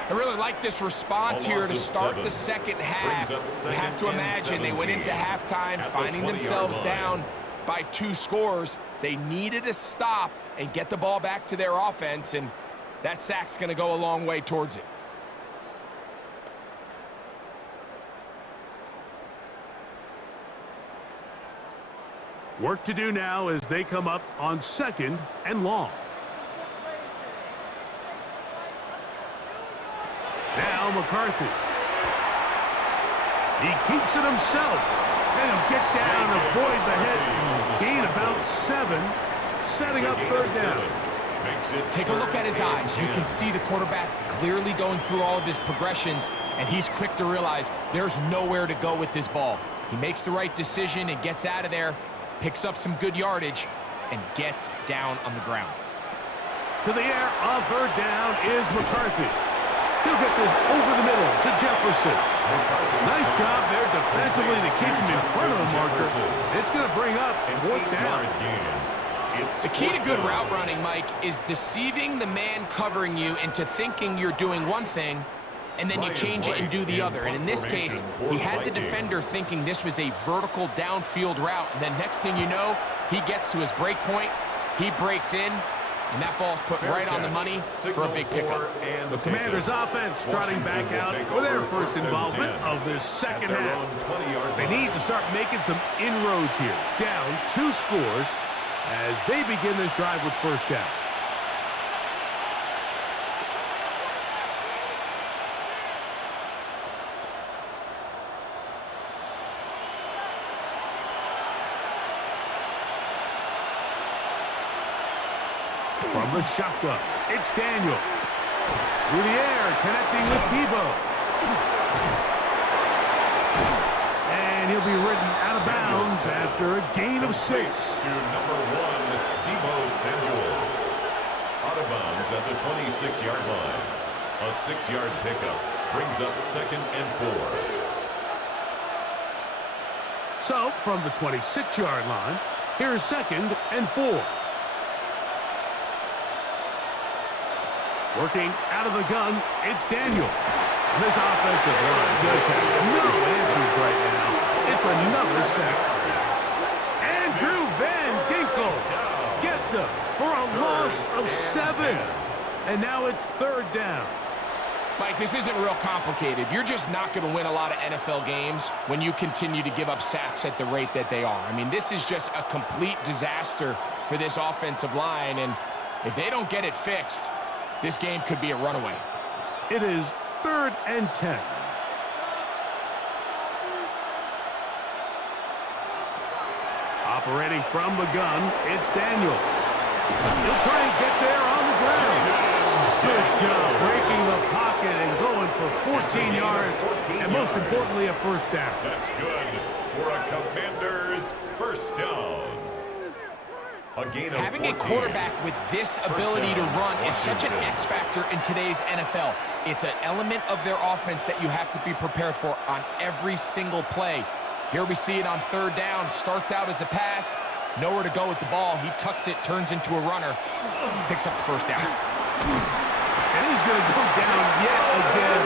I really like this response here to start the second half. You have to imagine they went into halftime finding themselves down by 2 scores. They needed to stop and get the ball back to their offense, and that sack's going to go a long way towards it. Work to do now as they come up on 2nd and long. Now McCarthy. He keeps it himself. And he'll get down, avoid the hit. Gain about 7. Setting up third down. Take a look at his eyes. You can see the quarterback clearly going through all of his progressions, and he's quick to realize there's nowhere to go with this ball. He makes the right decision and gets out of there, picks up some good yardage, and gets down on the ground. To the air on third down is McCarthy. He'll get this over the middle to Jefferson. Nice job there defensively to keep him in front of the marker. It's going to bring up 4th down. The key to good route running, Mike, is deceiving the man covering you into thinking you're doing one thing, and then you change it and do the other. And in this case, he had the defender thinking this was a vertical downfield route. And then next thing you know, he gets to his break point, he breaks in, and that ball's put right on the money for a big pickup. The Commanders' offense trotting back out for their first involvement of this second half. They need to start making some inroads here. Down 2 scores as they begin this drive with first down. From the shotgun, it's Daniel. Through the air, connecting with Debo. And he'll be ridden out of bounds after a gain of 6. To number 1, Debo Samuel. Out of bounds at the 26-yard line. A 6-yard pickup brings up 2nd and 4. So, from the 26-yard line, here's 2nd and 4. Working out of the gun, it's Daniel. And this offensive line just has no answers right now. It's another sack. Andrew Van Ginkel gets him for a loss of 7. And now it's third down. Mike, this isn't real complicated. You're just not going to win a lot of NFL games when you continue to give up sacks at the rate that they are. I mean, this is just a complete disaster for this offensive line. And if they don't get it fixed, this game could be a runaway. It is 3rd and 10. Operating from the gun, it's Daniels. He'll try and get there on the ground. Good job breaking the pocket and going for 14 yards. And most importantly, a first down. That's good for a Commanders first down. Having a quarterback with this ability to run is such an X factor in today's NFL. It's an element of their offense that you have to be prepared for on every single play. Here we see it on third down. Starts out as a pass. Nowhere to go with the ball. He tucks it, turns into a runner. Picks up the first down. And he's going to go down yet again.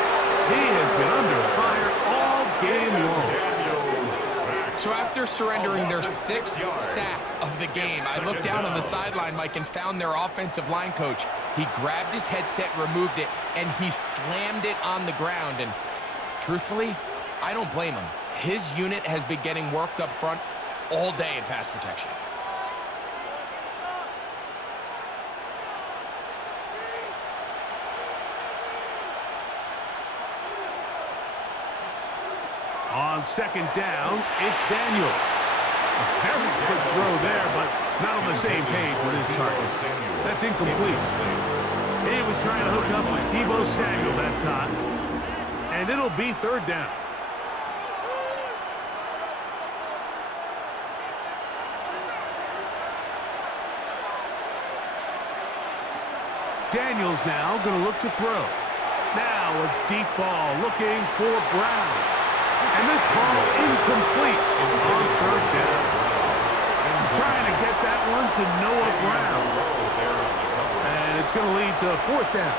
He has been under fire all game long. So after surrendering their 6th sack of the game, I looked down on the sideline, Mike, and found their offensive line coach. He grabbed his headset, removed it, and he slammed it on the ground. And truthfully, I don't blame him. His unit has been getting worked up front all day in pass protection. On second down, it's Daniels. A very quick throw there, but not on the same page with his target. That's incomplete. He was trying to hook up with Deebo Samuel that time. And it'll be third down. Daniels now going to look to throw. Now a deep ball looking for Brown. And this ball incomplete on third down. Trying to get that one to Noah Brown. And it's going to lead to fourth down.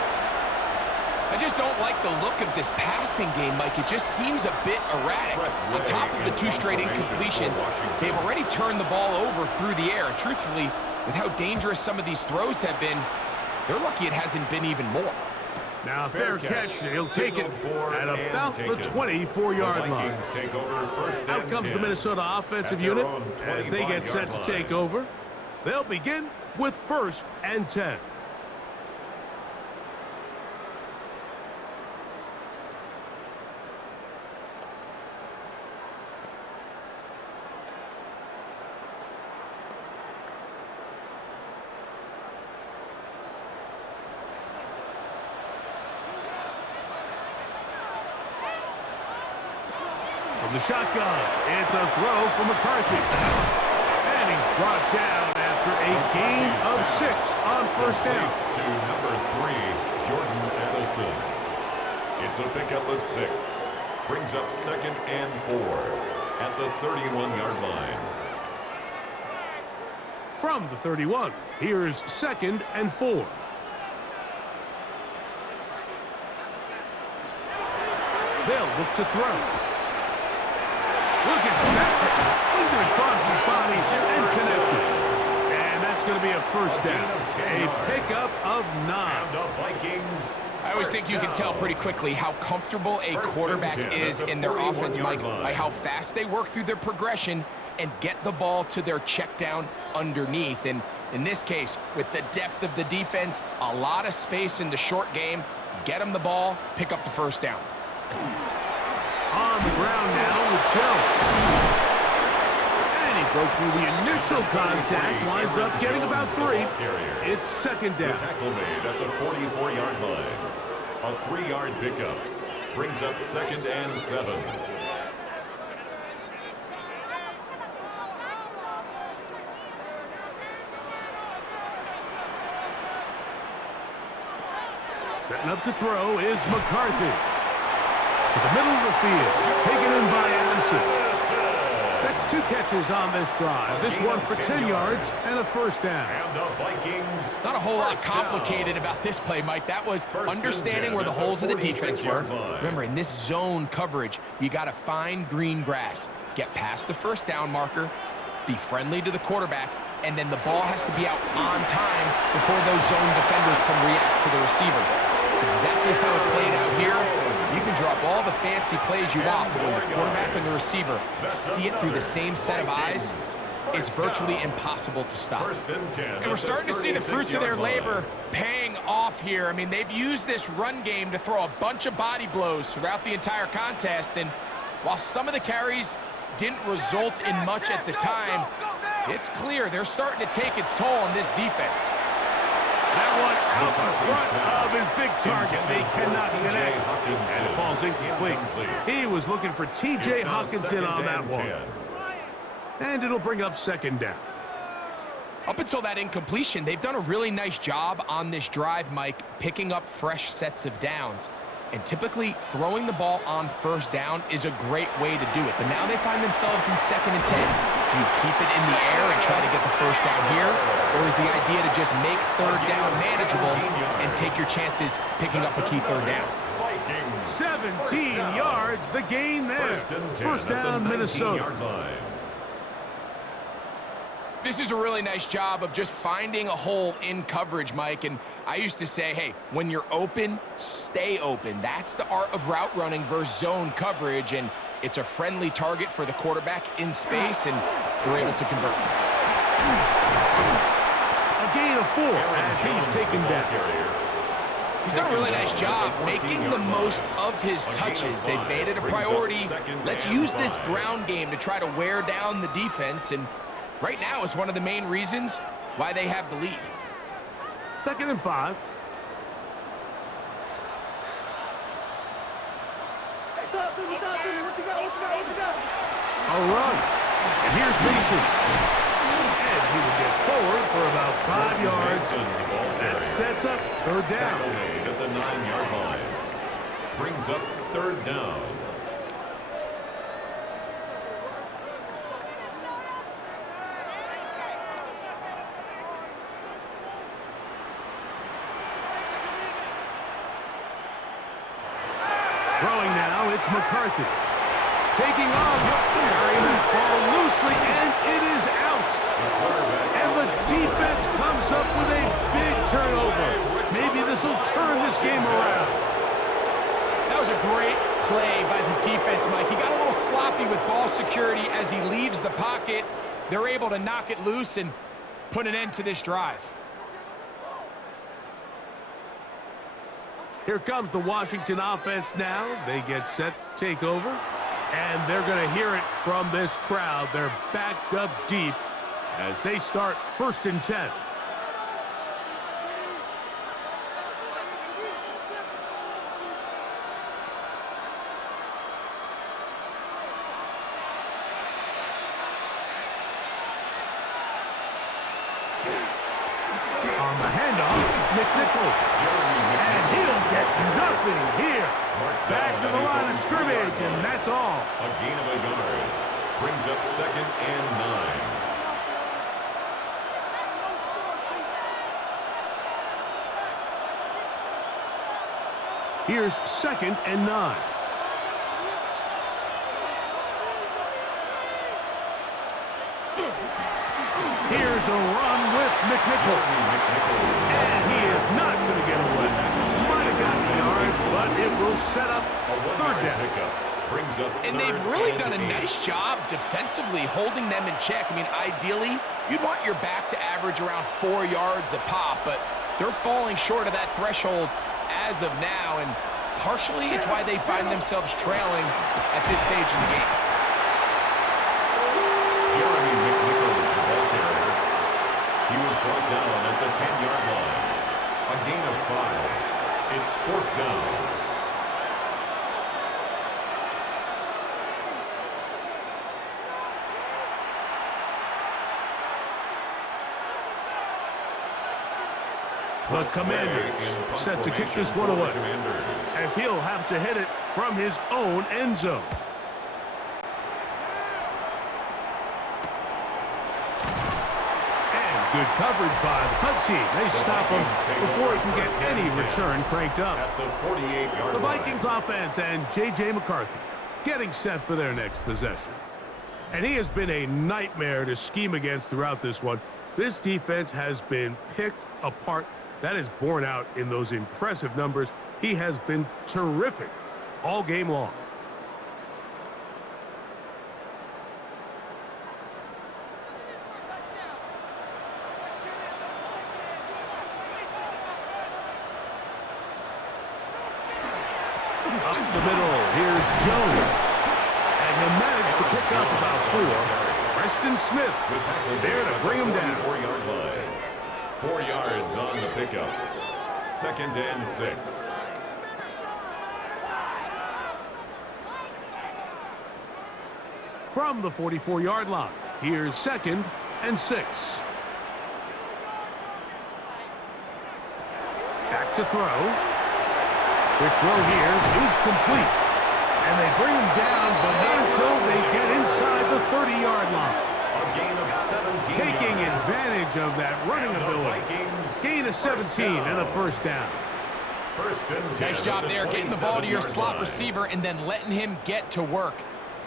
I just don't like the look of this passing game, Mike. It just seems a bit erratic. On top of the 2 straight incompletions, they've already turned the ball over through the air. And truthfully, with how dangerous some of these throws have been, they're lucky it hasn't been even more. Now fair catch. He'll take it at about the 24-yard line. Out comes the Minnesota offensive unit as they get set to take over. They'll begin with 1st and 10. From the shotgun, it's a throw from McCarthy. And he's brought down after a gain of 6 on first down. To number 3, Jordan Addison. It's a pickup of 6. Brings up 2nd and 4 at the 31-yard line. From the 31, here's 2nd and 4. They'll look to throw. Look at that. Slinging across his body and connected. And that's going to be a first down. A pickup of 9. The Vikings. I always think you can tell pretty quickly how comfortable a quarterback is in their offense, Mike, by how fast they work through their progression and get the ball to their check down underneath. And in this case, with the depth of the defense, a lot of space in the short game, get them the ball, pick up the first down. On the ground now with Jones. And he broke through the initial contact, winds up getting about 3. It's 2nd down. The tackle made at the 44-yard line. A 3-yard pickup brings up 2nd and 7. Setting up to throw is McCarthy. To the middle of the field, taken in by Addison. That's 2 catches on this drive. This one for 10 yards and a first down. And the Vikings. Not a whole lot complicated about this play, Mike. That was understanding where the holes of the defense were. Remember, in this zone coverage, you got to find green grass. Get past the first down marker, be friendly to the quarterback, and then the ball has to be out on time before those zone defenders can react to the receiver. It's exactly how it played out here. You can drop all the fancy plays you want, but when the quarterback and the receiver see it through the same set of eyes, it's virtually impossible to stop. And we're starting to see the fruits of their labor paying off here. I mean, they've used this run game to throw a bunch of body blows throughout the entire contest, and while some of the carries didn't result in much at the time, it's clear they're starting to take its toll on this defense. That one out in front of his big target. They cannot connect. And it falls incomplete. He was looking for T.J. Hawkinson on that one. And it'll bring up 2nd down. Up until that incompletion, they've done a really nice job on this drive, Mike, picking up fresh sets of downs. And typically, throwing the ball on first down is a great way to do it. But now they find themselves in 2nd and 10. Do you keep it in the air and try to get the first down here? Or is the idea to just make third down manageable and take your chances picking up a key third down? 17 yards, the gain there. First down, Minnesota. This is a really nice job of just finding a hole in coverage, Mike. And I used to say, hey, when you're open, stay open. That's the art of route running versus zone coverage. And It's a friendly target for the quarterback in space, and they're able to convert. A gain of 4 as he's taken down. He's done a really nice job making the most of his touches. They've made it a priority. Let's use this ground game to try to wear down the defense, and right now is one of the main reasons why they have the lead. 2nd and 5. A run. And here's Mason. And he will get forward for about 5 yards. That sets up 3rd down. At the 9-yard line. Brings up 3rd down. Throwing now, it's McCarthy. Taking off, carrying that ball loosely, and it is out. And the defense comes up with a big turnover. Maybe this will turn this game around. That was a great play by the defense, Mike. He got a little sloppy with ball security as he leaves the pocket. They're able to knock it loose and put an end to this drive. Here comes the Washington offense now. They get set to take over, and they're going to hear it from this crowd. They're backed up deep as they start 1st and 10. On the handoff, McNichol. And he'll get nothing here. Back to the line of scrimmage, and that's all. A gain of a yard. Brings up 2nd and 9. Here's 2nd and 9. Here's a run with McNichol. And he is not going to get away. Might have gotten the yard, but it will set up 3rd down. Brings up And they've really done a nice job defensively holding them in check. I mean, ideally, you'd want your back to average around 4 yards a pop, but they're falling short of that threshold as of now, and partially it's why they find themselves trailing at this stage in the game. He was brought down at the 10-yard line. A gain of 5. It's 4th down. The Commanders set to kick this one away, as he'll have to hit it from his own end zone. Good coverage by the punt team. They stop him before he can get any return cranked up. At the 48-yard The Vikings offense and J.J. McCarthy getting set for their next possession. And he has been a nightmare to scheme against throughout this one. This defense has been picked apart. That is borne out in those impressive numbers. He has been terrific all game long. Up the middle, here's Jones. And he'll manage to pick up about 4. Preston Smith there to bring him down. 4-yard line. 4 yards on the pickup. 2nd and 6. From the 44-yard line, here's 2nd and 6. Back to throw. Quick throw here is complete. And they bring him down, but not until they get inside the 30-yard line. A gain of 17 Taking yards. advantage of that running And the ability. Vikings Gain of 17 and a 1st down. 1st and 10. Nice job there, getting the ball to your slot receiver and then letting him get to work.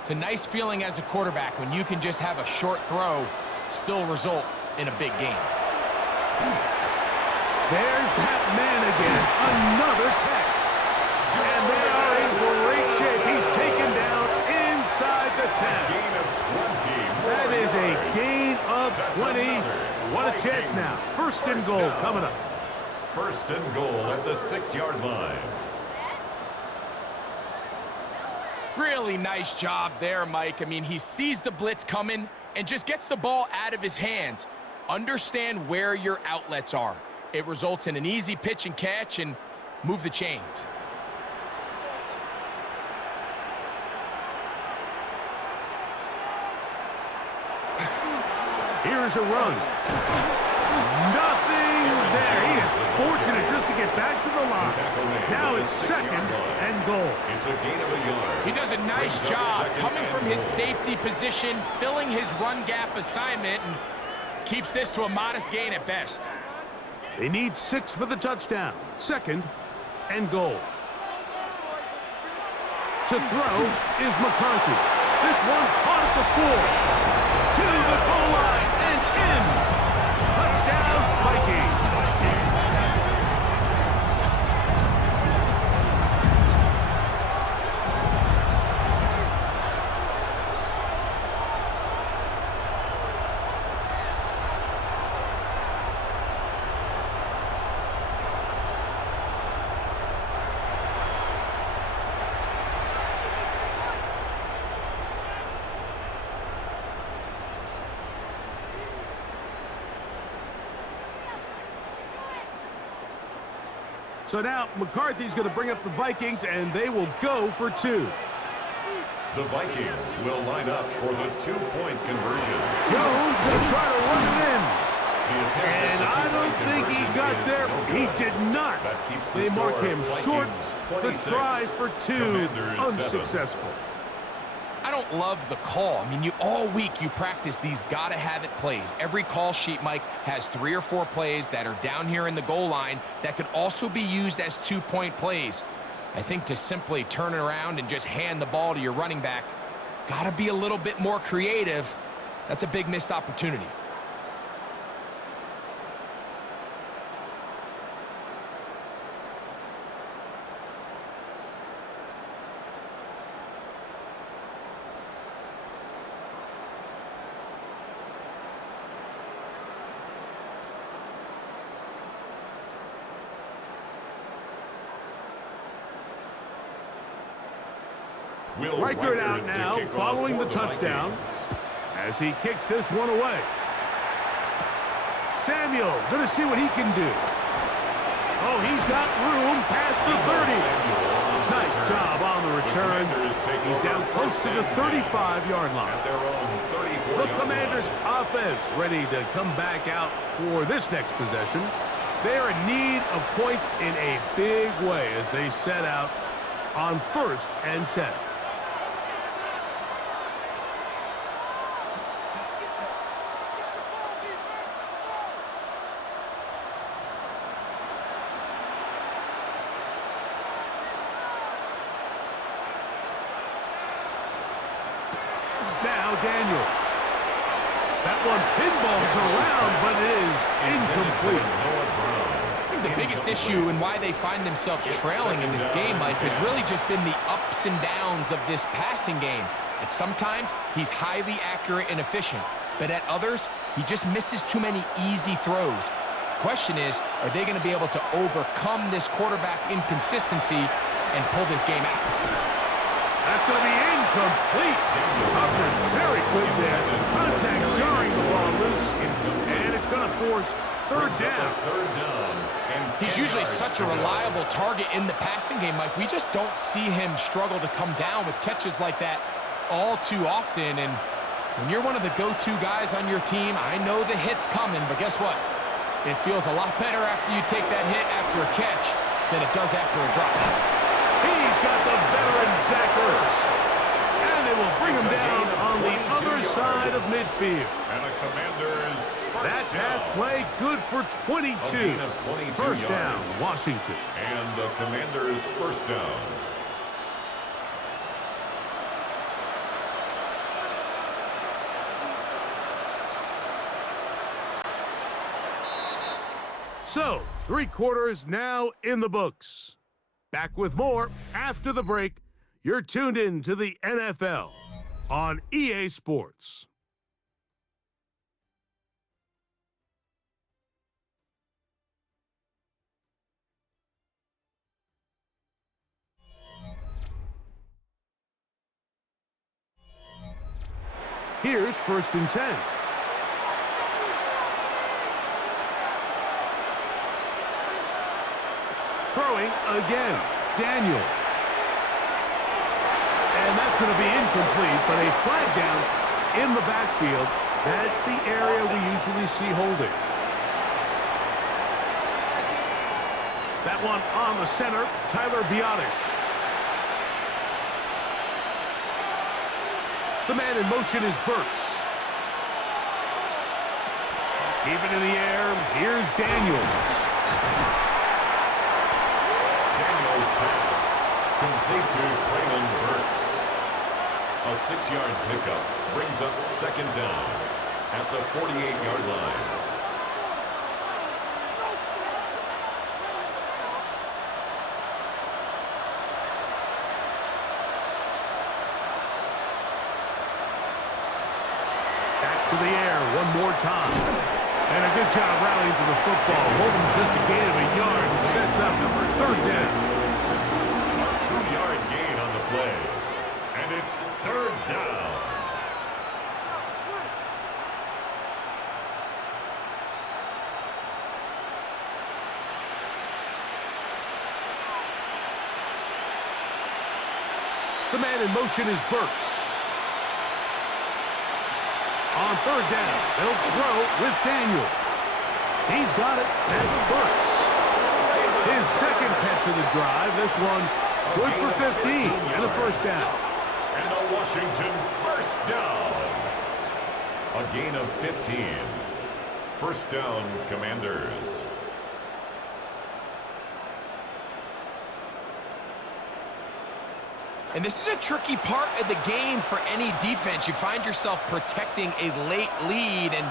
It's a nice feeling as a quarterback when you can just have a short throw still result in a big game. There's that man again. Another catch. And they are in great shape. He's taken down attempt. Gain of 20. That is a yards. gain of That's 20. another. What a chance now. Vikings First and first goal down. coming up. First and goal at the 6-yard line. Really nice job there, Mike. I mean, he sees the blitz coming and just gets the ball out of his hands. Understand where your outlets are. It results in an easy pitch and catch and move the chains. Here's a run. Nothing there. He is fortunate just to get back to the line. Now it's second and goal. It's a gain of a yard. He does a nice Brings up job second coming and from his goal. safety position, filling his run gap assignment, and keeps this to a modest gain at best. They need 6 for the touchdown. Second and goal. To throw is McCarthy. This one caught at the 4. To the goal line and in. Touchdown, Vikings. So now McCarthy's going to bring up the Vikings, and they will go for 2. The Vikings will line up for the 2-point conversion. Jones going to try to run it in. The attempt at And the I don't two-point think he conversion got is there. no He good. did not. That keeps the They mark score, him Vikings short. The 26, try for 2, Commanders 7. unsuccessful. I don't love the call. I mean, all week you practice these gotta-have-it plays. Every call sheet, Mike, has 3 or 4 plays that are down here in the goal line that could also be used as 2-point plays. I think to simply turn it around and just hand the ball to your running back, gotta be a little bit more creative. That's a big missed opportunity. Will Reichert out to now, kick off following for the touchdown, as he kicks this one away. Samuel going to see what he can do. Oh, he's got room past the 30. Nice job on the return. He's down close to the 35-yard line. At their own 34-yard The line. Commanders' offense ready to come back out for this next possession. They are in need of points in a big way as they set out on 1st and 10. Now Daniels. That one pinballs around, but it is incomplete. I think the biggest issue and why they find themselves trailing in this game, Mike, has really just been the ups and downs of this passing game. At sometimes, he's highly accurate and efficient, but at others, he just misses too many easy throws. Question is, are they going to be able to overcome this quarterback inconsistency and pull this game out? That's going to be incomplete. Covered very quick there. Contact jarring the ball loose, and it's going to force 3rd down. He's usually such a reliable target in the passing game, Mike. We just don't see him struggle to come down with catches like that all too often. And when you're one of the go-to guys on your team, I know the hit's coming, but guess what? It feels a lot better after you take that hit after a catch than it does after a drop. He's got the veteran Zach Ertz. And they will bring him down on the other side of midfield. And a Commanders That pass play good for 22. gain of 22 First down, yards. Washington. And the Commanders' first down. So, 3 quarters now in the books. Back with more after the break. You're tuned in to the NFL. on EA Sports. Here's 1st and 10. Throwing again, Daniel. And that's going to be incomplete, but a flag down in the backfield. That's the area we usually see holding. That one on the center, Tyler Biotish. The man in motion is Burks. Keep it in the air. Here's Daniels. Daniels pass. Complete to Traylon Burks. A 6-yard pickup brings up 2nd down at the 48-yard line. To the air one more time. And a good job rallying to the football. Wasn't just a gain of a yard. It sets up 3rd down. A 2-yard gain on the play. And it's 3rd down. The man in motion is Burks. On 3rd down, they'll throw with Daniels. He's got it. That's Burks. His 2nd catch of the drive. This one good for 15 and a 1st down. And a Washington 1st down. A gain of 15. 1st down, Commanders. And this is a tricky part of the game for any defense. You find yourself protecting a late lead, and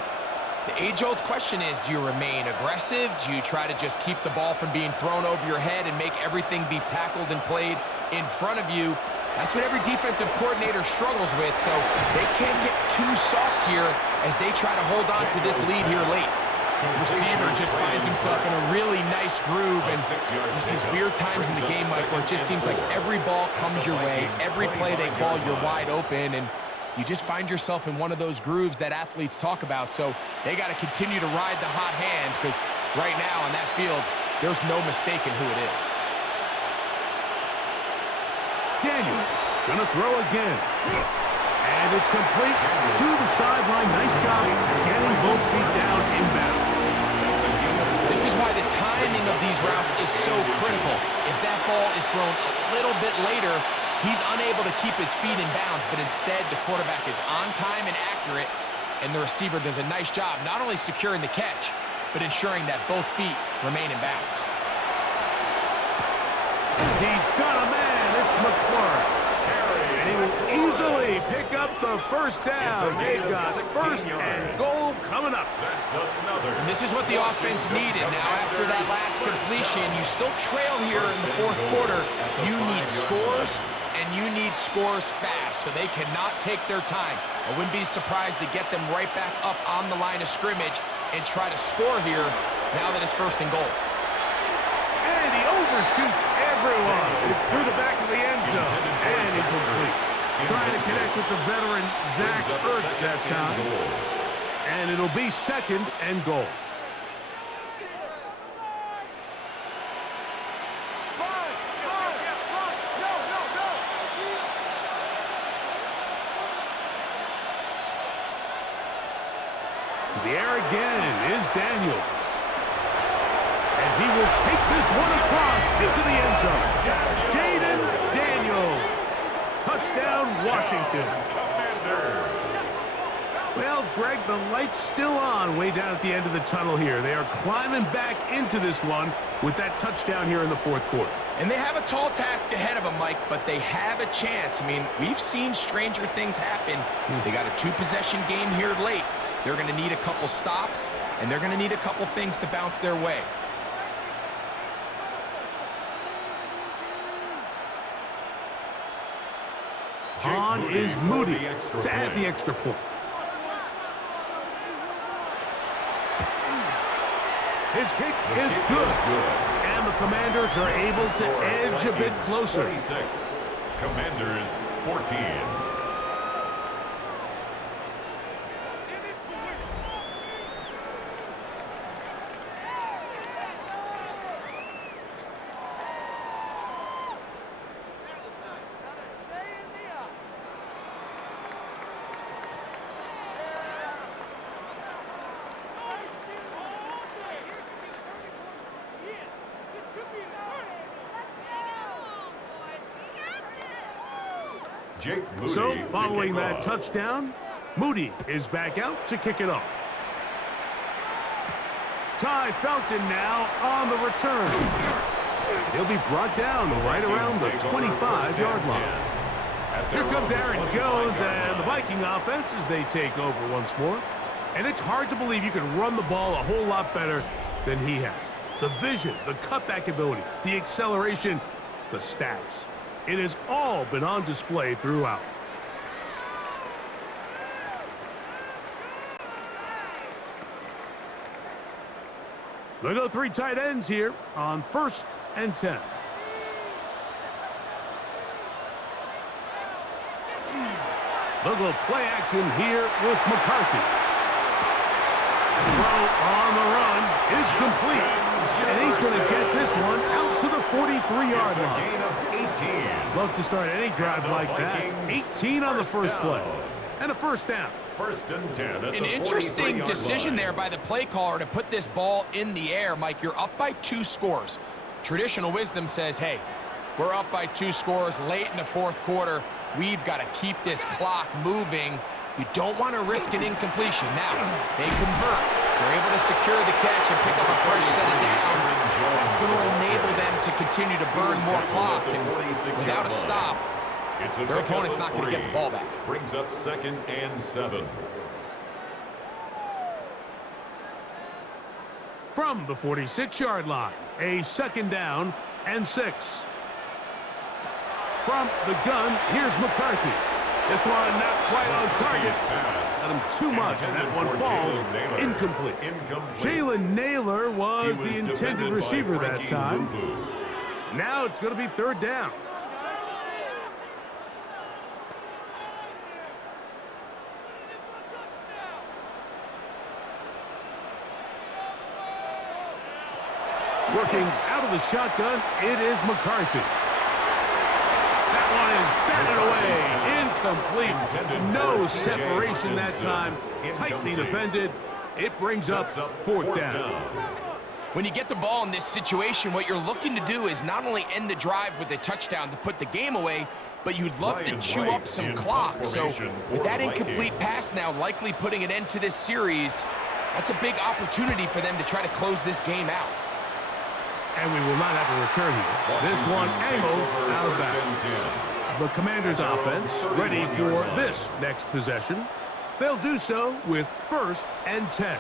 the age-old question is, do you remain aggressive? Do you try to just keep the ball from being thrown over your head and make everything be tackled and played in front of you? That's what every defensive coordinator struggles with, so they can't get too soft here as they try to hold on to this lead here late. Receiver just finds himself in a really nice groove, and there's these weird times in the game, Mike, where it just seems like every ball comes your way, every play they call, you're wide open, and you just find yourself in one of those grooves that athletes talk about. So they got to continue to ride the hot hand, because right now on that field, there's no mistaking who it is. Daniels gonna throw again. And it's complete to the sideline. Nice job getting both feet down inbounds. This is why the timing of these routes is so critical. If that ball is thrown a little bit later, he's unable to keep his feet in bounds, but instead the quarterback is on time and accurate, and the receiver does a nice job not only securing the catch, but ensuring that both feet remain in bounds. He's got a man. It's McClure. And he will easily pick up the 1st down. They've got 1st and goal coming up. That's another. And this is what the offense needed. Now, after that last completion, you still trail here in the 4th quarter. You need scores, and you need scores fast, so they cannot take their time. I wouldn't be surprised to get them right back up on the line of scrimmage and try to score here now that it's 1st and goal. And he overshoots everyone. It's through the back of the end zone. And incomplete. Trying to connect with the veteran Zach Ertz that time. And it'll be 2nd and goal. To the air again is Daniels. And he will take this one across into the end zone. Jaden Daniels. Touchdown, Washington. Well, Greg, the light's still on way down at the end of the tunnel here. They are climbing back into this one with that touchdown here in the 4th quarter. And they have a tall task ahead of them, Mike, but they have a chance. I mean, we've seen stranger things happen. They got a 2-possession game here late. They're going to need a couple stops, and they're going to need a couple things to bounce their way. On is Moody to add the extra point. His kick is good. And the Commanders are able to edge a bit closer. 26. Commanders 14. So, following that touchdown, Moody is back out to kick it off. Ty Felton now on the return. He'll be brought down right around the 25-yard line. Here comes Aaron Jones and the Viking offense as they take over once more. And it's hard to believe you can run the ball a whole lot better than he has. The vision, the cutback ability, the acceleration, the stats. It has all been on display throughout. They'll go 3 tight ends here on 1st and 10. They'll go play action here with McCarthy. Throw on the run is complete. And he's going to get this one out to the 43-yard line. Gain of 18. Love to start any drive like that. 18 on the first play. And a first down. 1st and 10 at An the interesting 43-yard decision line. there by the play caller to put this ball in the air. Mike, you're up by 2 scores. Traditional wisdom says, hey, we're up by 2 scores late in the 4th quarter. We've got to keep this clock moving. You don't want to risk an incompletion. Now, they convert. They're able to secure the catch and pick up a fresh set of downs. That's going to enable them to continue to burn more clock. And without a stop, their opponent's not going to get the ball back. Brings up 2nd and 7. From the 46-yard line, a 2nd down and 6. From the gun, here's McCarthy. This one not quite on target. Got him too much, and that one falls incomplete. Jalen Naylor was the intended receiver that time. Now it's going to be 3rd down. Working out of the shotgun, it is McCarthy. That one is batted away. Incomplete. No separation that time. Tightly defended. It brings up 4th down. When you get the ball in this situation, what you're looking to do is not only end the drive with a touchdown to put the game away, but you'd love to chew up some clock. So with that incomplete pass now likely putting an end to this series, that's a big opportunity for them to try to close this game out. And we will not have a return here. This one angled out of bounds. The Commanders' offense ready for this next possession. They'll do so with 1st and 10.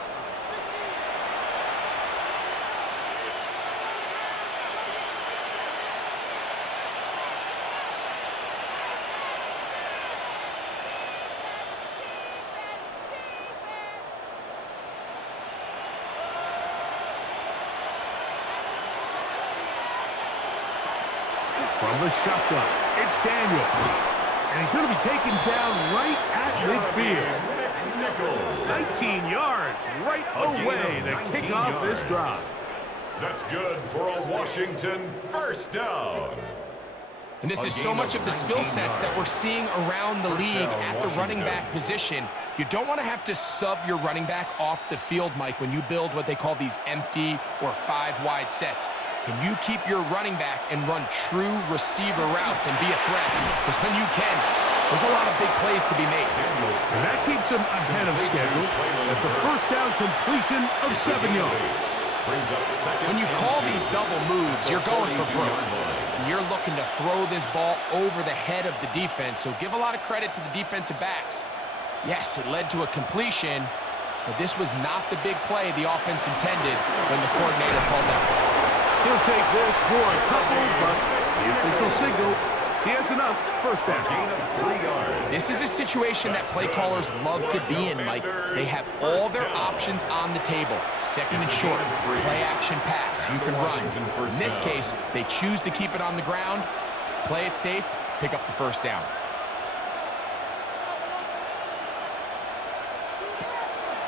From the shotgun, it's Daniel. And he's going to be taken down right at midfield. 19 yards right away to kick off this drive. That's good for a Washington 1st down. And this is so much of the skill sets that we're seeing around the league at the running back position. You don't want to have to sub your running back off the field, Mike, when you build what they call these empty or 5-wide sets. Can you keep your running back and run true receiver routes and be a threat? Because when you can, there's a lot of big plays to be made. And that keeps him ahead of schedule. That's a 1st down completion of 7 yards. When you call these double moves, you're going for broke. You're looking to throw this ball over the head of the defense. So give a lot of credit to the defensive backs. Yes, it led to a completion, but this was not the big play the offense intended when the coordinator called that play. He'll take this for a couple, but the official signal He has enough. First down. Gain of 3 yards. This is a situation that play callers love to be in, Mike. They have all their options on the table. Second and short, play action pass, you can run. In this case, they choose to keep it on the ground, play it safe, pick up the first down.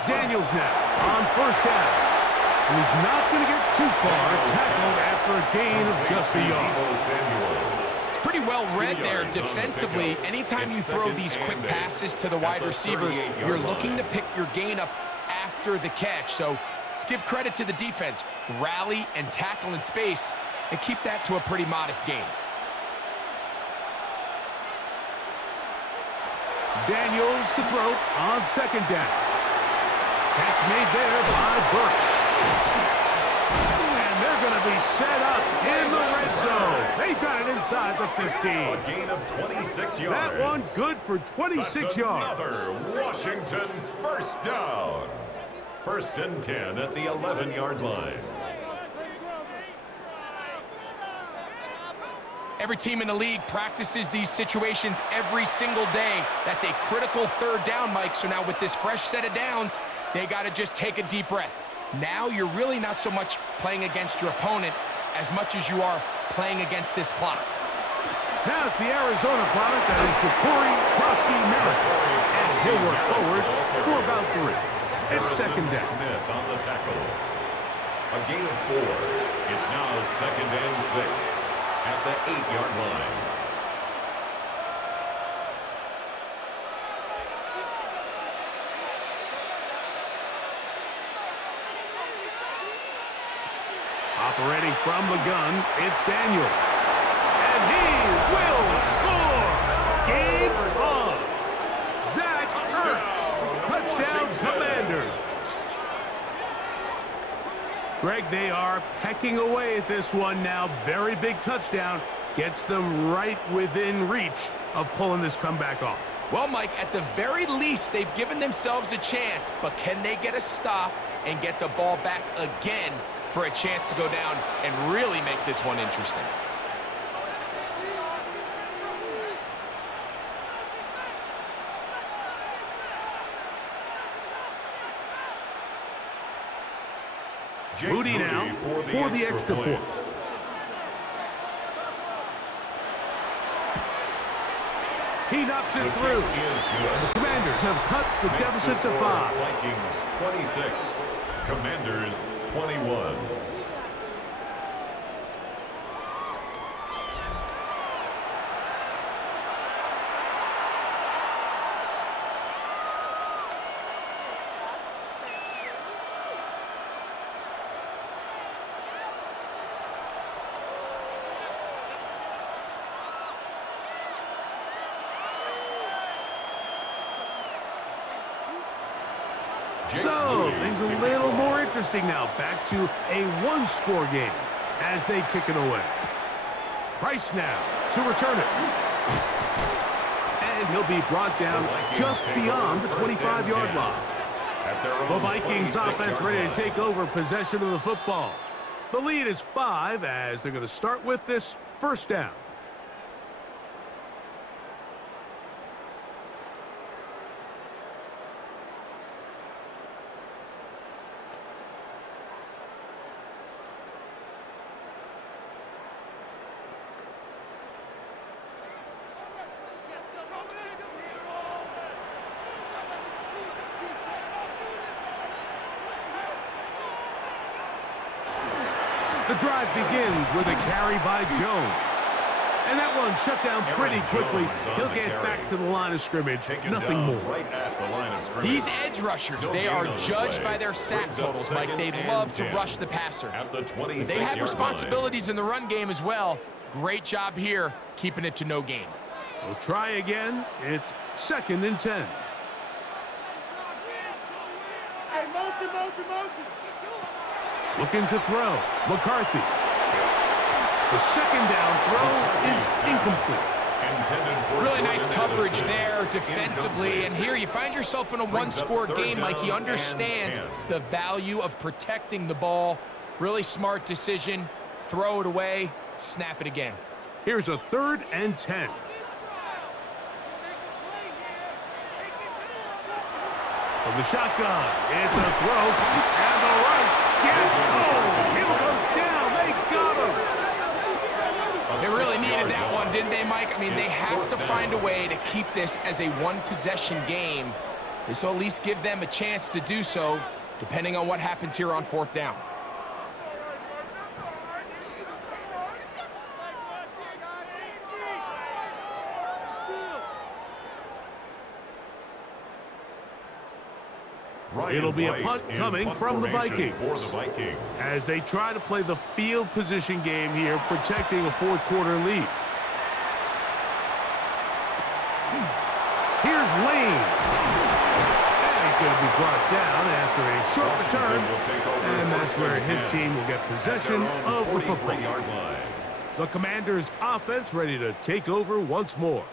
Daniels now on first down. And he's not going to get too far. Tackled after a gain of just a yard. It's pretty well read there defensively. Anytime you throw these quick passes to the wide receivers, you're looking to pick your gain up after the catch. So let's give credit to the defense. Rally and tackle in space and keep that to a pretty modest gain. Daniels to throw on second down. Catch made there by Burks. And they're going to be set up in the red zone. They've got it inside the 15. A gain of 26 yards. That one good for 26 yards. Another Washington first down. First and 10 at the 11-yard line. Every team in the league practices these situations every single day. That's a critical third down, Mike. So now with this fresh set of downs, they got to just take a deep breath. Now you're really not so much playing against your opponent as much as you are playing against this clock. Now it's the Arizona product that is Ja'Cory Krosky-Merritt. And he'll work forward for about 3. It's second down. Smith on the tackle. A gain of 4. It's now second and 6 at the 8-yard line. Operating from the gun, it's Daniels. And he will score! Game on! Zach Ertz, touchdown Commanders! Greg, they are pecking away at this one now. Very big touchdown. Gets them right within reach of pulling this comeback off. Well, Mike, at the very least, they've given themselves a chance, but can they get a stop and get the ball back again for a chance to go down and really make this one interesting? Moody now for the extra point. He knocks it through. And the Commanders have cut the deficit to 5. Vikings 26, Commanders 21. So, things a little more interesting now. Back to a one-score game as they kick it away. Price now to return it. And he'll be brought down just beyond the 25-yard line. The Vikings offense ready to take over possession of the football. The lead is 5 as they're going to start with this first down. The drive begins with a carry by Jones. And that one shut down pretty quickly. He'll get back to the line of scrimmage. Nothing more. Right at the line of scrimmage. These edge rushers, they are judged by their sack totals, Mike. They love to rush the passer. At the They have responsibilities in the run game as well. Great job here, keeping it to no gain. We'll try again. It's second and 10. Hey, motion. Looking to throw. McCarthy. The second down throw is incomplete. Really nice coverage there defensively. And here you find yourself in a one-score game, Mike. He understands the value of protecting the ball. Really smart decision. Throw it away. Snap it again. Here's a 3rd and 10. From the shotgun, it's a throw, and the rush gets home. He'll go down. They got him. They really needed that one, didn't they, Mike? I mean, they have to find a way to keep this as a one-possession game. This will at least give them a chance to do so, depending on what happens here on 4th down. It'll be a punt coming from the Vikings. For the Vikings. As they try to play the field position game here, protecting a 4th quarter lead. Here's Lane. And he's going to be brought down after a short return. And that's where his team will get possession of the football. The Commanders' offense ready to take over once more.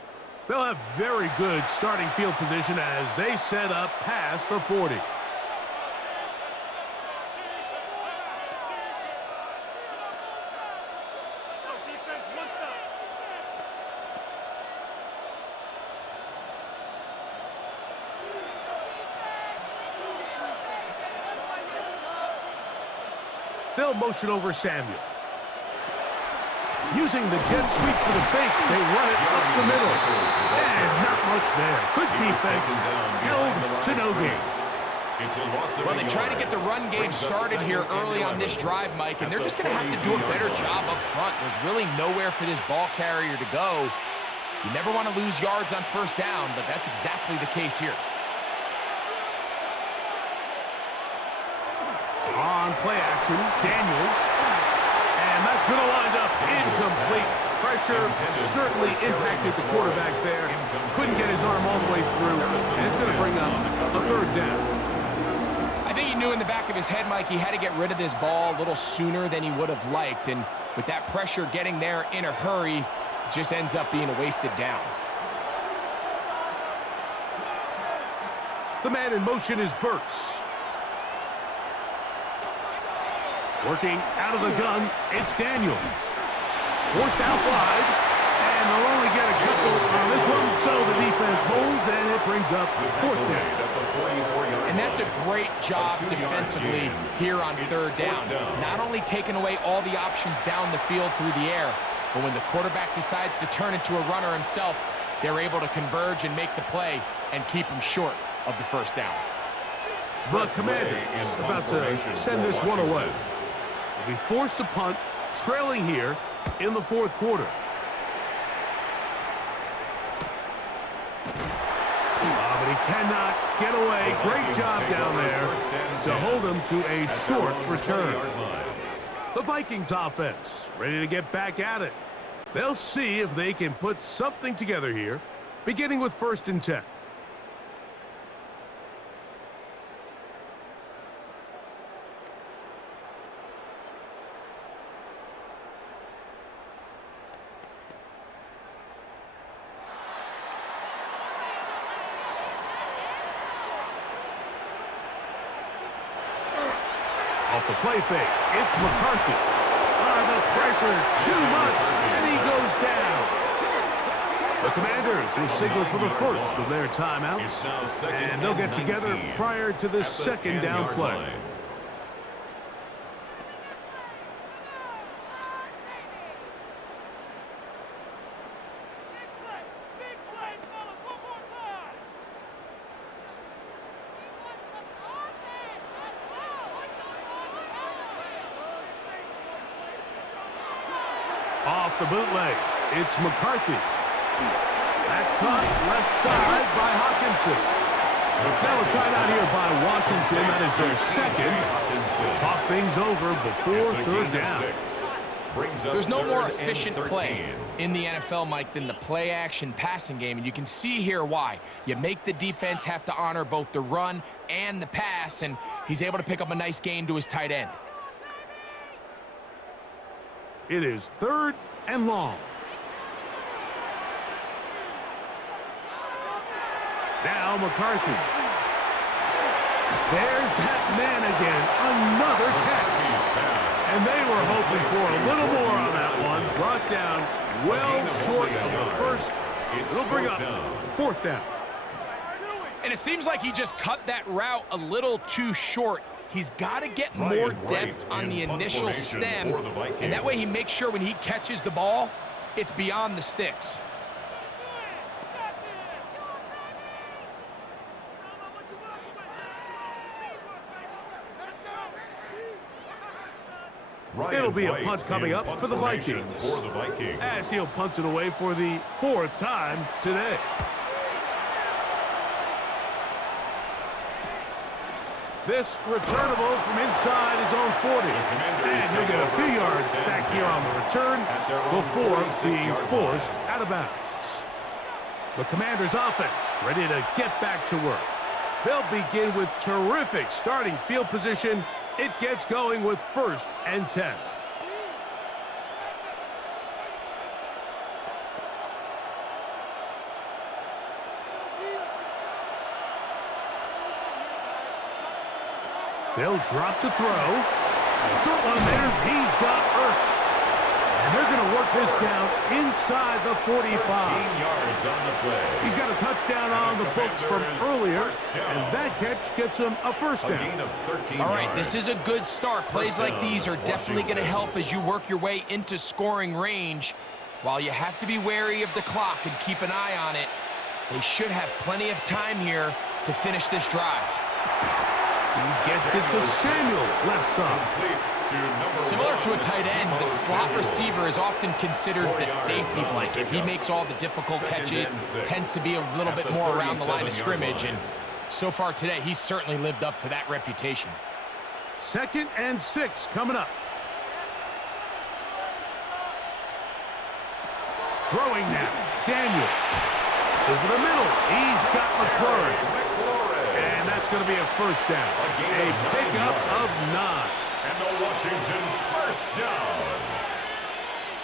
They'll have very good starting field position as they set up past the 40. They'll motion over Samuel. Using the jet sweep for the fake, they run it up the middle. And not much there. Good defense. Held to no gain. Well, they try to get the run game started here early on this drive, Mike, and they're just going to have to do a better job up front. There's really nowhere for this ball carrier to go. You never want to lose yards on 1st down, but that's exactly the case here. On play action, Daniels. And that's going to wind up incomplete. Pressure certainly impacted the quarterback there. Couldn't get his arm all the way through. And it's going to bring up a 3rd down. I think he knew in the back of his head, Mike, he had to get rid of this ball a little sooner than he would have liked. And with that pressure getting there in a hurry, it just ends up being a wasted down. The man in motion is Burks. Working out of the gun, it's Daniels. Forced out wide, and they'll only get a couple on this one, so the defense holds, and it brings up 4th down. And that's a great job defensively here on 3rd down. Not only taking away all the options down the field through the air, but when the quarterback decides to turn into a runner himself, they're able to converge and make the play and keep him short of the 1st down. The Commanders about to send this one away. They'll be forced to punt, trailing here in the 4th quarter. But he cannot get away. Great job down there to hold him to a short return. The Vikings offense ready to get back at it. They'll see if they can put something together here, beginning with 1st and 10. Off the play fake, it's McCarthy. The pressure, too much, and he goes down. The Commanders will signal for the first of their timeouts, and they'll get together prior to the 2nd down play. Off the bootleg, it's McCarthy. That's caught left side by Hawkinson. Now a timeout here by Washington. That is their 2nd. Talk things over before 3rd down. There's no more efficient play in the NFL, Mike, than the play-action passing game, and you can see here why. You make the defense have to honor both the run and the pass, and he's able to pick up a nice gain to his tight end. It is 3rd and long. Now McCarthy. There's that man again. Another catch. And they were hoping for a little more on that one. Brought down well short of the first. It'll bring up fourth down. And it seems like he just cut that route a little too short. He's got to get more depth on the initial stem, and that way he makes sure when he catches the ball, it's beyond the sticks. It'll be a punt coming up for the Vikings, as he'll punt it away for the fourth time today. This returnable from inside his own 40. And he'll get a few yards back here on the return before being forced out of bounds. The Commanders' offense ready to get back to work. They'll begin with terrific starting field position. It gets going with 1st and 10. They'll drop to throw. Short one there. He's got Ertz. And they're going to work this down inside the 45. 15 yards on the play. He's got a touchdown on the books from earlier, and that catch gets him a first down. All right, this is a good start. Plays like these are definitely going to help as you work your way into scoring range. While you have to be wary of the clock and keep an eye on it, they should have plenty of time here to finish this drive. He gets it to Samuel, left side. Similar to a tight end, the slot receiver is often considered the safety blanket. He makes all the difficult catches, tends to be a little bit more around the line of scrimmage, and so far today, he's certainly lived up to that reputation. 2nd and 6 coming up. Throwing now, Daniel. Over the middle, he's got McLaurin. And that's going to be a first down. A pickup of 9. And the Washington first down.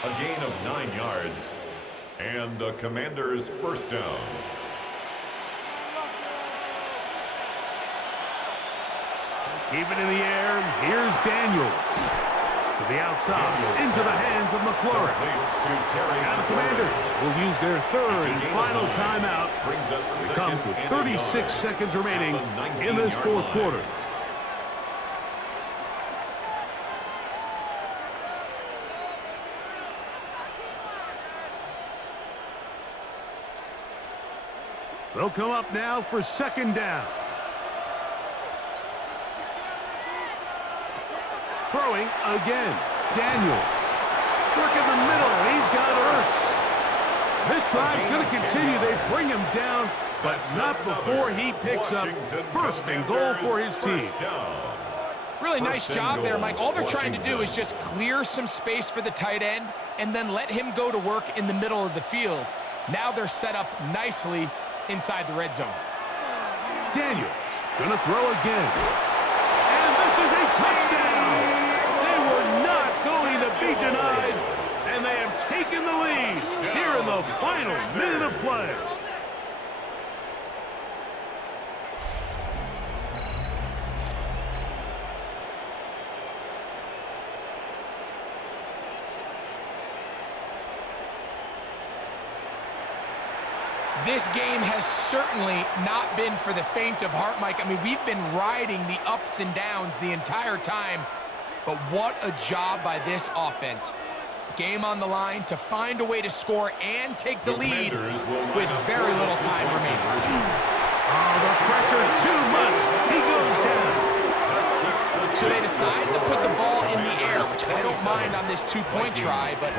A gain of 9 yards. And the Commanders first down. Keep it in the air. Here's Daniels. To the outside. Into the hands of McLaurin. Now the Commanders will use their 3rd and final timeout. It comes with 36 seconds remaining in this 4th quarter. They'll come up now for 2nd down. Throwing again. Daniel. Work in the middle. He's got Ertz. This drive's going to continue. They bring him down, but not before he picks up 1st and goal for his team. Really nice job there, Mike. All they're trying to do is just clear some space for the tight end and then let him go to work in the middle of the field. Now they're set up nicely inside the red zone. Daniels going to throw again. And this is a touchdown. They were not going to be denied, and they have taken the lead here in the final minute of play. This game has certainly not been for the faint of heart, Mike. I mean, we've been riding the ups and downs the entire time, but what a job by this offense. Game on the line to find a way to score and take the lead with very little time remaining. Oh, the pressure too much. He goes down. So they decide to put the ball in the air, which I don't mind on this two-point try, but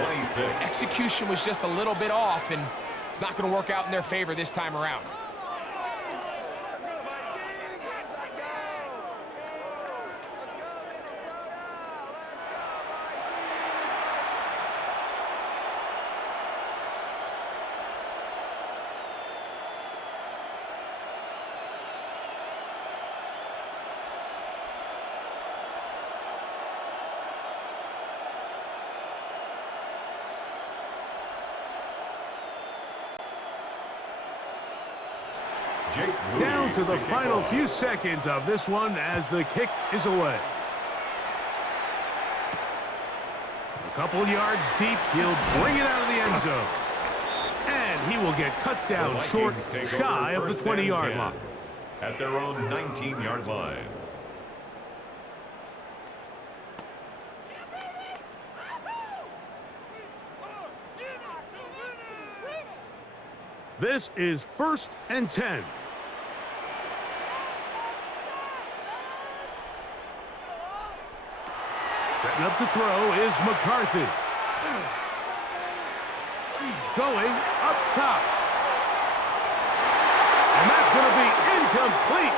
execution was just a little bit off, and it's not going to work out in their favor this time around. Down to the final few seconds of this one as the kick is away. Couple yards deep, he'll bring it out of the end zone. And he will get cut down short, shy of the 20-yard line. At their own 19-yard line. This is 1st and 10. Setting up to throw is McCarthy. Going up top. And that's going to be incomplete.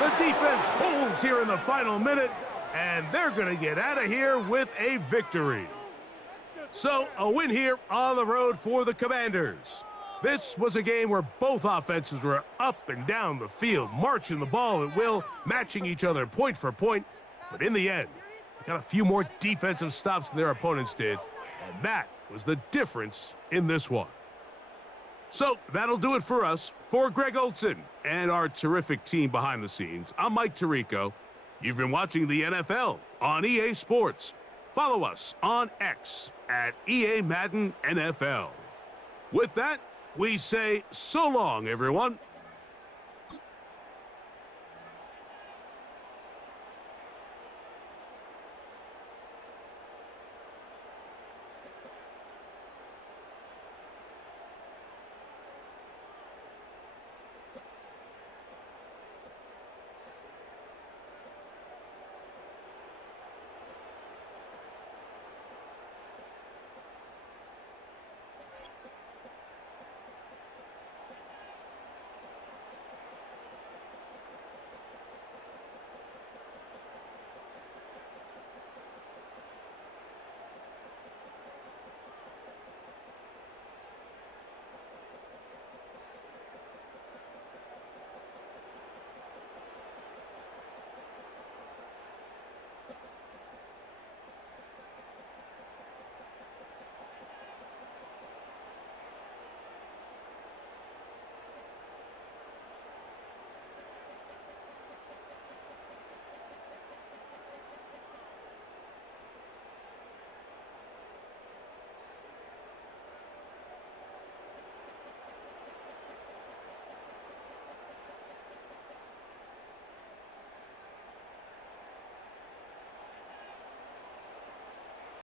The defense holds here in the final minute, and they're going to get out of here with a victory. So, a win here on the road for the Commanders. This was a game where both offenses were up and down the field, marching the ball at will, matching each other point for point. But in the end, they got a few more defensive stops than their opponents did, and that was the difference in this one. So that'll do it for us. For Greg Olson and our terrific team behind the scenes, I'm Mike Tirico. You've been watching the NFL on EA Sports. Follow us on X at EA Madden NFL. With that, we say so long, everyone.